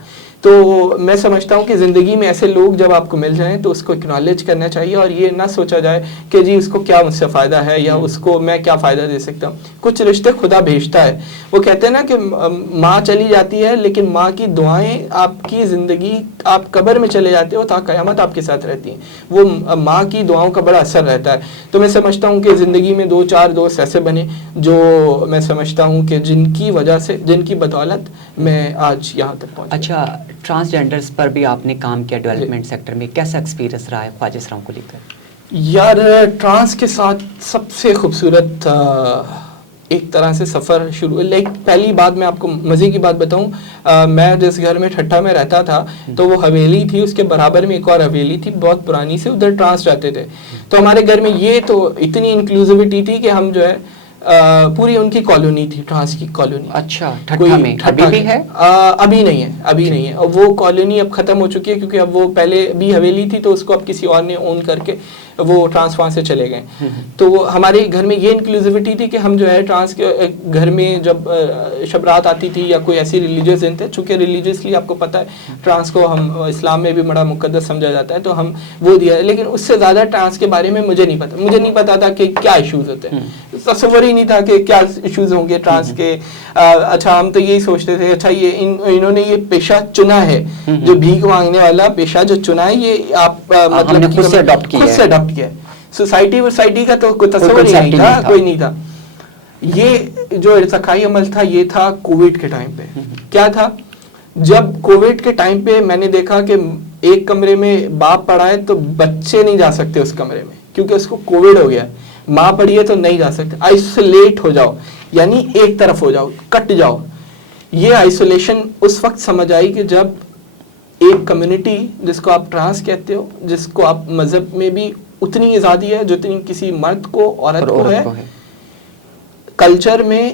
تو میں سمجھتا ہوں کہ زندگی میں ایسے لوگ جب آپ کو مل جائیں تو اس کو اکنالج کرنا چاہیے, اور یہ نہ سوچا جائے کہ جی اس کو کیا مجھ سے فائدہ ہے یا اس کو میں کیا فائدہ دے سکتا ہوں. کچھ رشتے خدا بھیجتا ہے. وہ کہتے ہیں نا کہ ماں چلی جاتی ہے لیکن ماں کی دعائیں آپ کی زندگی, آپ قبر میں چلے جاتے ہو تا قیامت آپ کے ساتھ رہتی ہیں. وہ ماں کی دعاؤں کا بڑا اثر رہتا ہے. تو میں سمجھتا ہوں کہ زندگی میں 2-4 دوست ایسے بنے جو میں سمجھتا ہوں کہ جن کی وجہ سے, جن کی بدولت میں آج یہاں تک پہنچا. اچھا, ٹرانسجینڈرز پر بھی آپ نے کام کیا ڈیولپمنٹ سیکٹر میں, کیسا ایکسپیرینس رہا ہے خواجہ سراؤں کو لے کر؟ یار ٹرانس کے ساتھ سب سے خوبصورت ایک طرح سے سفر شروع, لائک پہلی بات میں آپ کو مزے کی بات بتاؤں, میں جس گھر میں ٹھٹھا میں رہتا تھا تو وہ حویلی تھی, اس کے برابر میں ایک اور حویلی تھی بہت پرانی سے, ادھر ٹرانس رہتے تھے. تو ہمارے گھر میں یہ تو اتنی انکلوزیوٹی تھی کہ ہم جو ہے پوری ان کی کالونی تھی, ٹرانس کی کالونی. اچھا, ٹھٹھا میں ابھی بھی ہے؟ ابھی نہیں ہے, ابھی نہیں ہے. وہ کالونی اب ختم ہو چکی ہے کیونکہ اب وہ پہلے بھی حویلی تھی تو اس کو اب کسی اور نے اون کر کے وہ ٹرانس وہاں سے چلے گئے. تو ہمارے گھر میں یہ انکلوزیوٹی تھی کہ ہم جو ہے ٹرانس کے گھر میں جب شب رات آتی تھی یا کوئی ایسی ریلیجیس دن تھے, چونکہ ریلیجیسلی آپ کو پتہ ہے ٹرانس کو ہم اسلام میں بھی بڑا مقدس سمجھا جاتا ہے, تو ہم وہ دیا. لیکن اس سے زیادہ ٹرانس کے بارے میں مجھے نہیں پتا تھا کہ کیا ایشوز ہوتے ہیں, تصور ہی نہیں تھا کہ کیا ایشوز ہوں گے ٹرانس کے. اچھا, ہم تو یہی سوچتے تھے اچھا یہ انہوں نے یہ پیشہ چنا ہے, جو بھیک مانگنے والا پیشہ جو چنا ہے یہ آپ مطلب خود سے اڈاپٹ کیا ہے. سوسائٹی کا تو کوئی تصور ہی نہیں تھا, کوئی نہیں تھا. یہ جو ارتقائی عمل تھا یہ تھا کووڈ کے ٹائم پہ. کیا تھا, جب کووڈ کے ٹائم پہ میں نے دیکھا کہ ایک کمرے میں باپ پڑا ہے تو بچے نہیں جا سکتے اس کمرے میں کیونکہ اس کو کووڈ ہو گیا. ماں پڑی ہے تو نہیں جا سکتے, آئسولیٹ ہو جاؤ, یعنی ایک طرف ہو جاؤ, کٹ جاؤ. یہ آئسولیشن اس وقت سمجھ آئی کہ جب ایک کمیونٹی جس کو آپ ٹرانس کہتے ہو, جس کو آپ مذہب میں بھی اتنی آزادی ہے جتنی کسی مرد کو عورت کو ہے, کلچر میں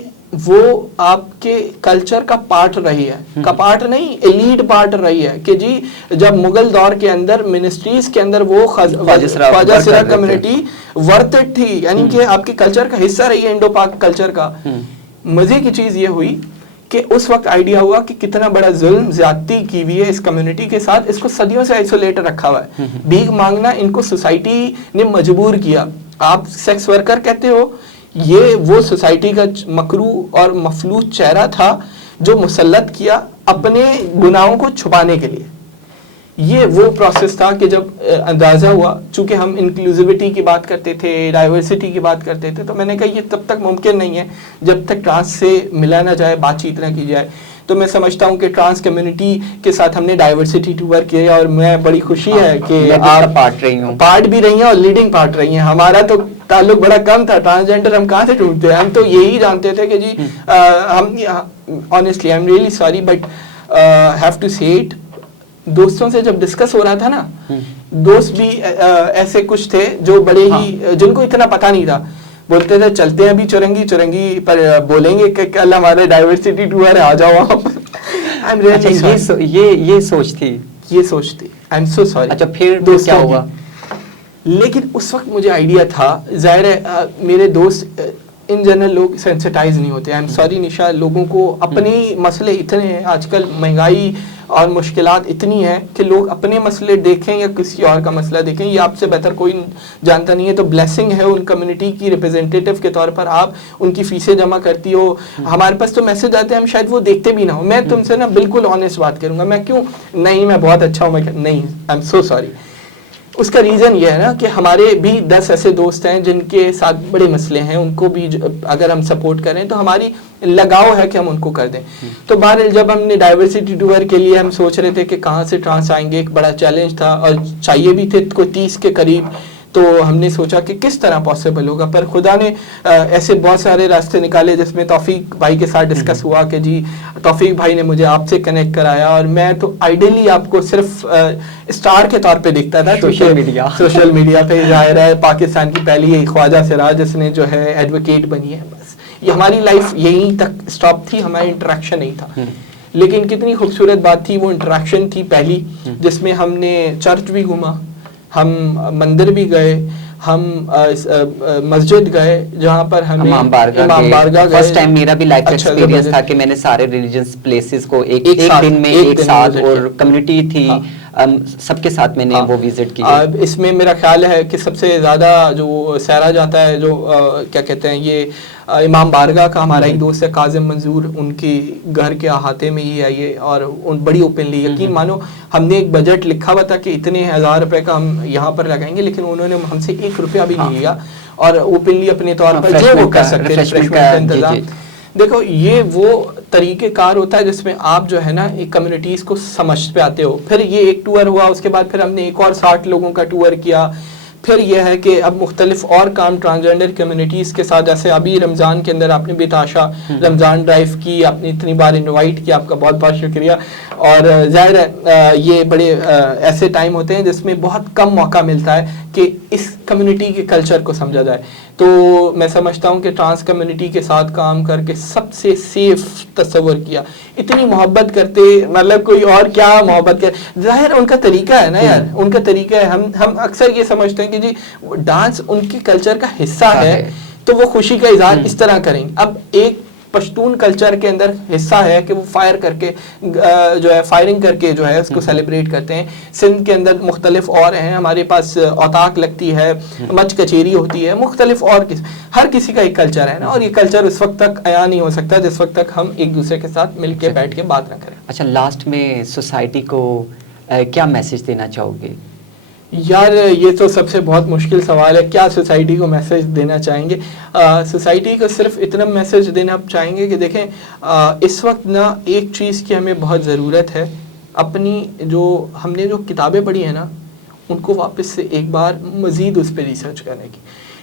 وہ آپ کے کلچر کا پارٹ رہی ہے, کا پارٹ نہیں ایلیٹ پارٹ رہی ہے. کہ جی جب مغل دور کے اندر منسٹریز کے اندر وہ خواجہ سرا کمیونٹی ورتھڈ تھی, یعنی کہ آپ کے کلچر کا حصہ رہی ہے, انڈو پاک کلچر کا. مزے کی چیز یہ ہوئی کہ اس وقت آئیڈیا ہوا کہ کتنا بڑا ظلم زیادتی کی ہوئی ہے اس کمیونٹی کے ساتھ, اس کو صدیوں سے آئسولیٹ رکھا ہوا ہے. بھیک مانگنا ان کو سوسائٹی نے مجبور کیا. آپ سیکس ورکر کہتے ہو, یہ وہ سوسائٹی کا مکروہ اور مفلوج چہرہ تھا جو مسلط کیا اپنے گناہوں کو چھپانے کے لیے. یہ وہ پروسیس تھا کہ جب اندازہ ہوا, چونکہ ہم انکلوزیوٹی کی بات کرتے تھے, ڈائیورسٹی کی بات کرتے تھے, تو میں نے کہا یہ تب تک ممکن نہیں ہے جب تک ٹرانس سے ملا نہ جائے, بات چیت نہ کی جائے. تو میں سمجھتا ہوں کہ ٹرانس کمیونٹی کے ساتھ ہم نے ڈائیورسٹی ٹو ورک کیا, اور میں بڑی خوشی ہے کہ آپ پارٹ بھی رہی ہیں اور لیڈنگ پارٹ رہی ہیں. ہمارا تو تعلق بڑا کم تھا, ٹرانسجینڈر ہم کہاں سے ڈھونڈتے ہیں, ہم تو یہی جانتے تھے کہ جی ہم honestly I'm really sorry but have to see it, دوستوں سے جب ڈسکس ہو رہا تھا نا, دوست بھی ایسے کچھ تھے جو بڑے ہی, جن کو اتنا پتہ نہیں تھا, بولتے تھے چلتے ہیں ابھی چرنگی پر بولیں گے کہ کل ہمارے ڈائیورسٹی ٹور ہے, آ جاؤ آپ. یہ سوچ تھی آئی ایم سو سوری. اچھا پھر کیا ہوا؟ لیکن اس وقت مجھے آئیڈیا تھا, ظاہر ہے میرے دوست ان جنرل لوگ سینسٹائز نہیں ہوتے. آئی ایم سوری نشا, لوگوں کو اپنی مسئلے اتنے ہیں آج کل, مہنگائی اور مشکلات اتنی ہیں کہ لوگ اپنے مسئلے دیکھیں یا کسی اور کا مسئلہ دیکھیں، یہ آپ سے بہتر کوئی جانتا نہیں ہے. تو بلیسنگ ہے ان کمیونٹی کی ریپرزینٹیٹیو کے طور پر، آپ ان کی فیسیں جمع کرتی ہو. ہمارے پاس تو میسج آتے ہیں ہم شاید وہ دیکھتے بھی نہ ہوں. میں تم سے نا بالکل آنیسٹ بات کروں گا، میں کیوں نہیں، میں بہت اچھا ہوں، میں نہیں، آئی ایم سو سوری. اس کا ریزن یہ ہے نا کہ ہمارے بھی 10 ایسے دوست ہیں جن کے ساتھ بڑے مسئلے ہیں، ان کو بھی اگر ہم سپورٹ کریں تو ہماری لگاؤ ہے کہ ہم ان کو کر دیں. تو بہرحال جب ہم نے ڈائیورسٹی ٹور کے لیے ہم سوچ رہے تھے کہ کہاں سے ٹرانس آئیں گے، ایک بڑا چیلنج تھا اور چاہیے بھی تھے کوئی 30 کے قریب. تو ہم نے سوچا کہ کس طرح پاسبل ہوگا، پر خدا نے ایسے بہت سارے راستے نکالے، جس میں توفیق بھائی کے ساتھ ڈسکس ہوا کہ جی توفیق بھائی نے مجھے آپ سے کنیکٹ کرایا. اور میں تو آئیڈیلی آپ کو صرف اسٹار کے طور پہ دکھتا تھا سوشل میڈیا پہ. ظاہر ہے پاکستان کی پہلی خواجہ سراج جس نے جو ہے ایڈوکیٹ بنی ہے. بس یہ ہماری لائف یہیں تک اسٹاپ تھی، ہماری انٹریکشن نہیں تھا. لیکن کتنی خوبصورت بات تھی، وہ انٹریکشن تھی پہلی، جس میں ہم نے چرچ بھی گھوما، ہم مندر بھی گئے، ہم مسجد گئے جہاں پر ہمیں امام بارگاہ گئے. فرسٹ ٹائم میرا بھی لائف ایکسپیرینس تھا کہ میں نے سارے ریلیجنس پلیسز کو ایک دن میں ایک ساتھ، اور کمیونٹی تھی سب کے ساتھ میں نے وہ وزٹ کی. اس میں میرا خیال ہے کہ سب سے زیادہ جو سیرا جاتا ہے، جو کیا کہتے ہیں، یہ امام بارگاہ کا ہمارا ایک دوست ہے کاظم منظور، ان کی گھر کے احاطے میں ہی ہے یہ، اور ان بڑی اوپنلی، یقین مانو ہم نے ایک بجٹ لکھا ہوا تھا کہ اتنے 1000 روپے کا ہم یہاں پر لگائیں گے، لیکن انہوں نے ہم سے 1 روپیہ بھی نہیں لیا، اور اوپنلی اپنے طور پر جو وہ کر سکتے ہیں ریفریشمنٹ کا انتظام. دیکھو یہ وہ طریقہ کار ہوتا ہے جس میں آپ جو ہے نا ایک کمیونٹیز کو سمجھ پہ آتے ہو. پھر یہ ایک ٹور ہوا، اس کے بعد پھر ہم نے ایک اور 60 لوگوں کا ٹور کیا. پھر یہ ہے کہ اب مختلف اور کام ٹرانسجینڈر کمیونٹیز کے ساتھ، جیسے ابھی رمضان کے اندر آپ نے بے تحاشا رمضان ڈرائیو کی، آپ نے اتنی بار انوائٹ کیا، آپ کا بہت بہت شکریہ. اور ظاہر ہے یہ بڑے ایسے ٹائم ہوتے ہیں جس میں بہت کم موقع ملتا ہے کہ اس کمیونٹی کے کلچر کو سمجھا جائے. تو میں سمجھتا ہوں کہ ٹرانس کمیونٹی کے ساتھ کام کر کے سب سے سیف تصور کیا. اتنی محبت کرتے، مطلب کوئی اور کیا محبت کر، ظاہر ان کا طریقہ ہے نا یار، ان کا طریقہ ہے. ہم اکثر یہ سمجھتے ہیں کہ جی ڈانس ان کے کلچر کا حصہ ہے تو وہ خوشی کا اظہار اس طرح کریں. اب ایک پشتون کلچر کے اندر حصہ ہے کہ وہ فائر کر کے جو ہے فائرنگ کر کے جو ہے اس کو سیلیبریٹ کرتے ہیں. سندھ کے اندر مختلف اور ہیں، ہمارے پاس اوتاق لگتی ہے، مچ کچیری ہوتی ہے، مختلف اور ہر کسی کا ایک کلچر ہے نا، اور یہ کلچر اس وقت تک عیاں نہیں ہو سکتا جس وقت تک ہم ایک دوسرے کے ساتھ مل کے بیٹھ کے بات نہ کریں. اچھا، لاسٹ میں سوسائٹی کو کیا میسج دینا چاہو گے؟ یار یہ تو سب سے بہت مشکل سوال ہے، کیا سوسائٹی کو میسج دینا چاہیں گے؟ سوسائٹی کو صرف اتنا میسج دینا چاہیں گے کہ دیکھیں اس وقت نا ایک چیز کی ہمیں بہت ضرورت ہے، اپنی جو ہم نے جو کتابیں پڑھی ہیں نا ان کو واپس سے ایک بار مزید اس پہ ریسرچ کرنے کی.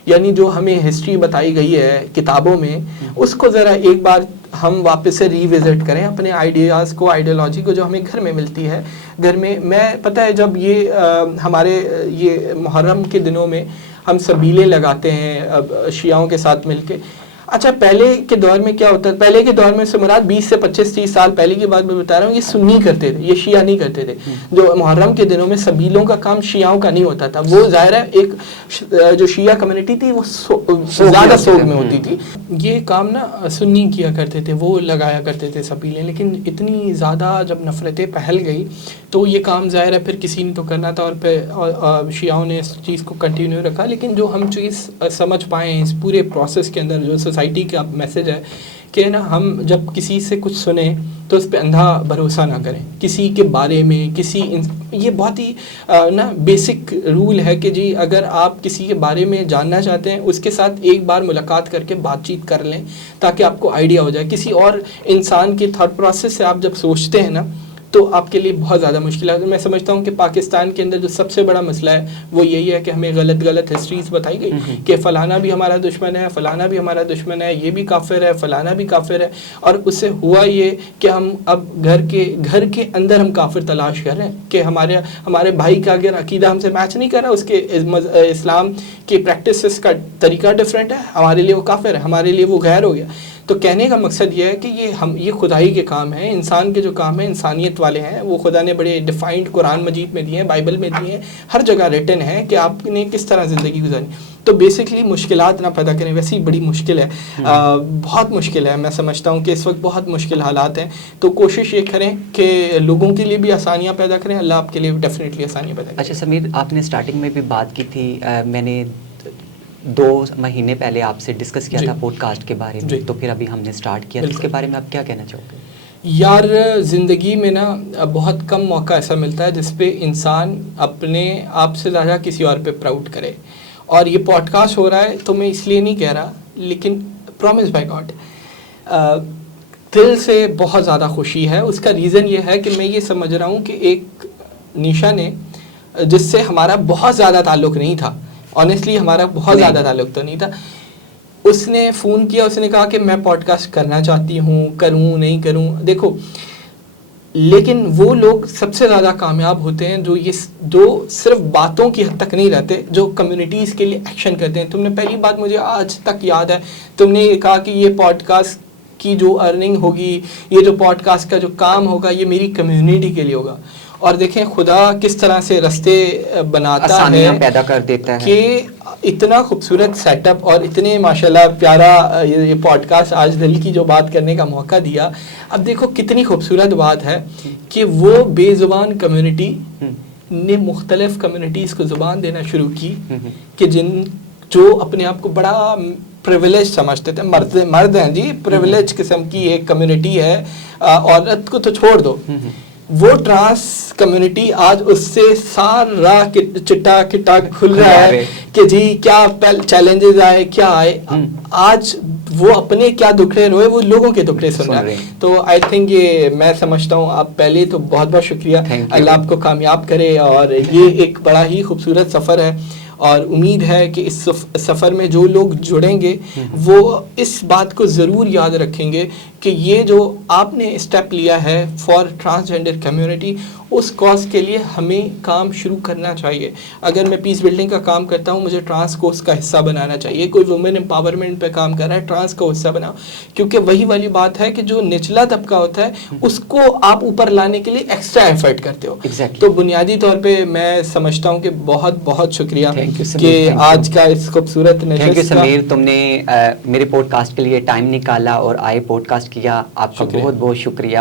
یعنی جو ہمیں ہسٹری بتائی گئی ہے کتابوں میں، اس کو ذرا ایک بار ہم واپس سے ری وزٹ کریں، اپنے آئیڈیاز کو، آئیڈیالوجی کو جو ہمیں گھر میں ملتی ہے. گھر میں پتہ ہے جب یہ ہمارے یہ محرم کے دنوں میں ہم سبیلیں لگاتے ہیں شیعوں کے ساتھ مل کے. اچھا پہلے کے دور میں کیا ہوتا ہے؟ پہلے کے دور میں سے مراد 20 سے 25-30 سال پہلے کی بات میں بتا رہا ہوں، یہ سنی کرتے تھے، یہ شیعہ نہیں کرتے تھے. جو محرم کے دنوں میں سبیلوں کا کام شیعوں کا نہیں ہوتا تھا. وہ ظاہر ہے ایک جو شیعہ کمیونٹی تھی وہ زیادہ سوگ میں ہوتی تھی. یہ کام نا سنی کیا کرتے تھے، وہ لگایا کرتے تھے سبیلیں. لیکن اتنی زیادہ جب نفرتیں پھیل گئی تو یہ کام ظاہر ہے پھر کسی نے تو کرنا تھا، اور پھر شیعوں نے اس چیز کو کنٹینیو رکھا. لیکن جو ہم چیز سمجھ پائیں اس پورے پروسیس کے اندر، جو سوسائٹی کا میسج ہے کہ نا ہم جب کسی سے کچھ سنیں تو اس پہ اندھا بھروسہ نہ کریں کسی کے بارے میں. یہ بہت ہی نا بیسک رول ہے کہ جی اگر آپ کسی کے بارے میں جاننا چاہتے ہیں اس کے ساتھ ایک بار ملاقات کر کے بات چیت کر لیں تاکہ آپ کو آئیڈیا ہو جائے. کسی اور انسان کے تھاٹ پروسیس سے آپ جب سوچتے ہیں نا تو آپ کے لیے بہت زیادہ مشکل ہے. میں سمجھتا ہوں کہ پاکستان کے اندر جو سب سے بڑا مسئلہ ہے وہ یہی ہے کہ ہمیں غلط ہسٹریز بتائی گئی کہ فلانا بھی ہمارا دشمن ہے، فلانا بھی ہمارا دشمن ہے، یہ بھی کافر ہے، فلانا بھی کافر ہے. اور اس سے ہوا یہ کہ ہم اب گھر کے اندر ہم کافر تلاش کر رہے ہیں کہ ہمارے بھائی کا اگر عقیدہ ہم سے میچ نہیں کر رہا، اس کے اسلام کی پریکٹسز کا طریقہ ڈفرینٹ ہے، ہمارے لیے وہ کافر ہے، ہمارے لیے وہ غیر ہو گیا. تو کہنے کا مقصد یہ ہے کہ یہ خدائی کے کام ہیں، انسان کے جو کام ہیں انسانیت والے ہیں، وہ خدا نے بڑے ڈیفائنڈ قرآن مجید میں دیے ہیں، بائبل میں دیے ہیں، ہر جگہ ریٹن ہے کہ آپ نے کس طرح زندگی گزارنی. تو بیسکلی مشکلات نہ پیدا کریں، ویسے ہی بڑی مشکل ہے، بہت مشکل ہے. میں سمجھتا ہوں کہ اس وقت بہت مشکل حالات ہیں، تو کوشش یہ کریں کہ لوگوں کے لیے بھی آسانیاں پیدا کریں، اللہ آپ کے لیے ڈیفینیٹلی آسانیاں پیدا کریں. اچھا سمیر، آپ نے اسٹارٹنگ میں بھی بات کی تھی، میں نے 2 مہینے پہلے آپ سے ڈسکس کیا تھا پوڈ کاسٹ کے بارے میں، تو پھر ابھی ہم نے اسٹارٹ کیا، اس کے بارے میں آپ کیا کہنا چاہو گے؟ یار زندگی میں نا بہت کم موقع ایسا ملتا ہے جس پہ انسان اپنے آپ سے زیادہ کسی اور پہ پراؤڈ کرے، اور یہ پوڈ کاسٹ ہو رہا ہے تو میں اس لیے نہیں کہہ رہا، لیکن پرومس بائی گاڈ دل سے بہت زیادہ خوشی ہے. اس کا ریزن یہ ہے کہ میں یہ سمجھ رہا ہوں کہ ایک نیشا نے، جس سے ہمارا بہت زیادہ تعلق نہیں تھا، آنیسٹلی ہمارا بہت زیادہ تعلق تو نہیں تھا، اس نے فون کیا، اس نے کہا کہ میں پوڈ کاسٹ کرنا چاہتی ہوں، کروں نہیں کروں. دیکھو، لیکن وہ لوگ سب سے زیادہ کامیاب ہوتے ہیں جو صرف باتوں کی حد تک نہیں رہتے، جو کمیونٹیز کے لیے ایکشن کرتے ہیں. تم نے پہلی بات مجھے آج تک یاد ہے، تم نے یہ کہا کہ یہ پوڈ کاسٹ کی جو ارننگ ہوگی، یہ جو پوڈ کاسٹ کا جو کام ہوگا، یہ میری کمیونٹی کے لیے ہوگا. اور دیکھیں خدا کس طرح سے رستے بناتا ہے، پیدا کر دیتا ہے، کہ اتنا خوبصورت سیٹ اپ اور اتنے ماشاءاللہ پیارا یہ پوڈ کاسٹ آج دل کی جو بات کرنے کا موقع دیا. اب دیکھو کتنی خوبصورت بات ہے کہ وہ بے زبان کمیونٹی نے مختلف کمیونٹیز کو زبان دینا شروع کی، کہ جو اپنے آپ کو بڑا پریویلیج سمجھتے تھے، مرد ہیں جی، پریویلیج قسم کی ایک کمیونٹی ہے، عورت کو تو چھوڑ دو، وہ ٹرانس کمیونٹی آج اس سے سارا چٹا کٹا کھل رہا ہے کہ جی کیا چیلنجز آئے، کیا آئے. آج وہ اپنے کیا دکھڑے روئے، وہ لوگوں کے دکھڑے سن رہے ہیں. تو آئی تھنک یہ میں سمجھتا ہوں، آپ پہلے تو بہت بہت شکریہ، اللہ آپ کو کامیاب کرے. اور یہ ایک بڑا ہی خوبصورت سفر ہے، اور امید ہے کہ اس سفر میں جو لوگ جڑیں گے وہ اس بات کو ضرور یاد رکھیں گے کہ یہ جو آپ نے اسٹیپ لیا ہے فار ٹرانسجینڈر کمیونٹی، اس کاز کے لیے ہمیں کام شروع کرنا چاہیے. اگر میں پیس بلڈنگ کا کام کرتا ہوں، مجھے ٹرانس کو اس کا حصہ بنانا چاہیے. کوئی وومن امپاورمنٹ پہ کام کر رہا ہے، ٹرانس کو حصہ بناؤ، کیونکہ وہی والی بات ہے کہ جو نچلا طبقہ ہوتا ہے اس کو آپ اوپر لانے کے لیے ایکسٹرا ایفرٹ کرتے ہو. تو بنیادی طور پہ میں سمجھتا ہوں کہ بہت بہت شکریہ کہ آج کا اس خوبصورت تھینک یو سمیر، تم نے میرے پوڈ کاسٹ کے لیے ٹائم نکالا اور آئے پوڈ کاسٹ کیا، آپ کا بہت بہت شکریہ.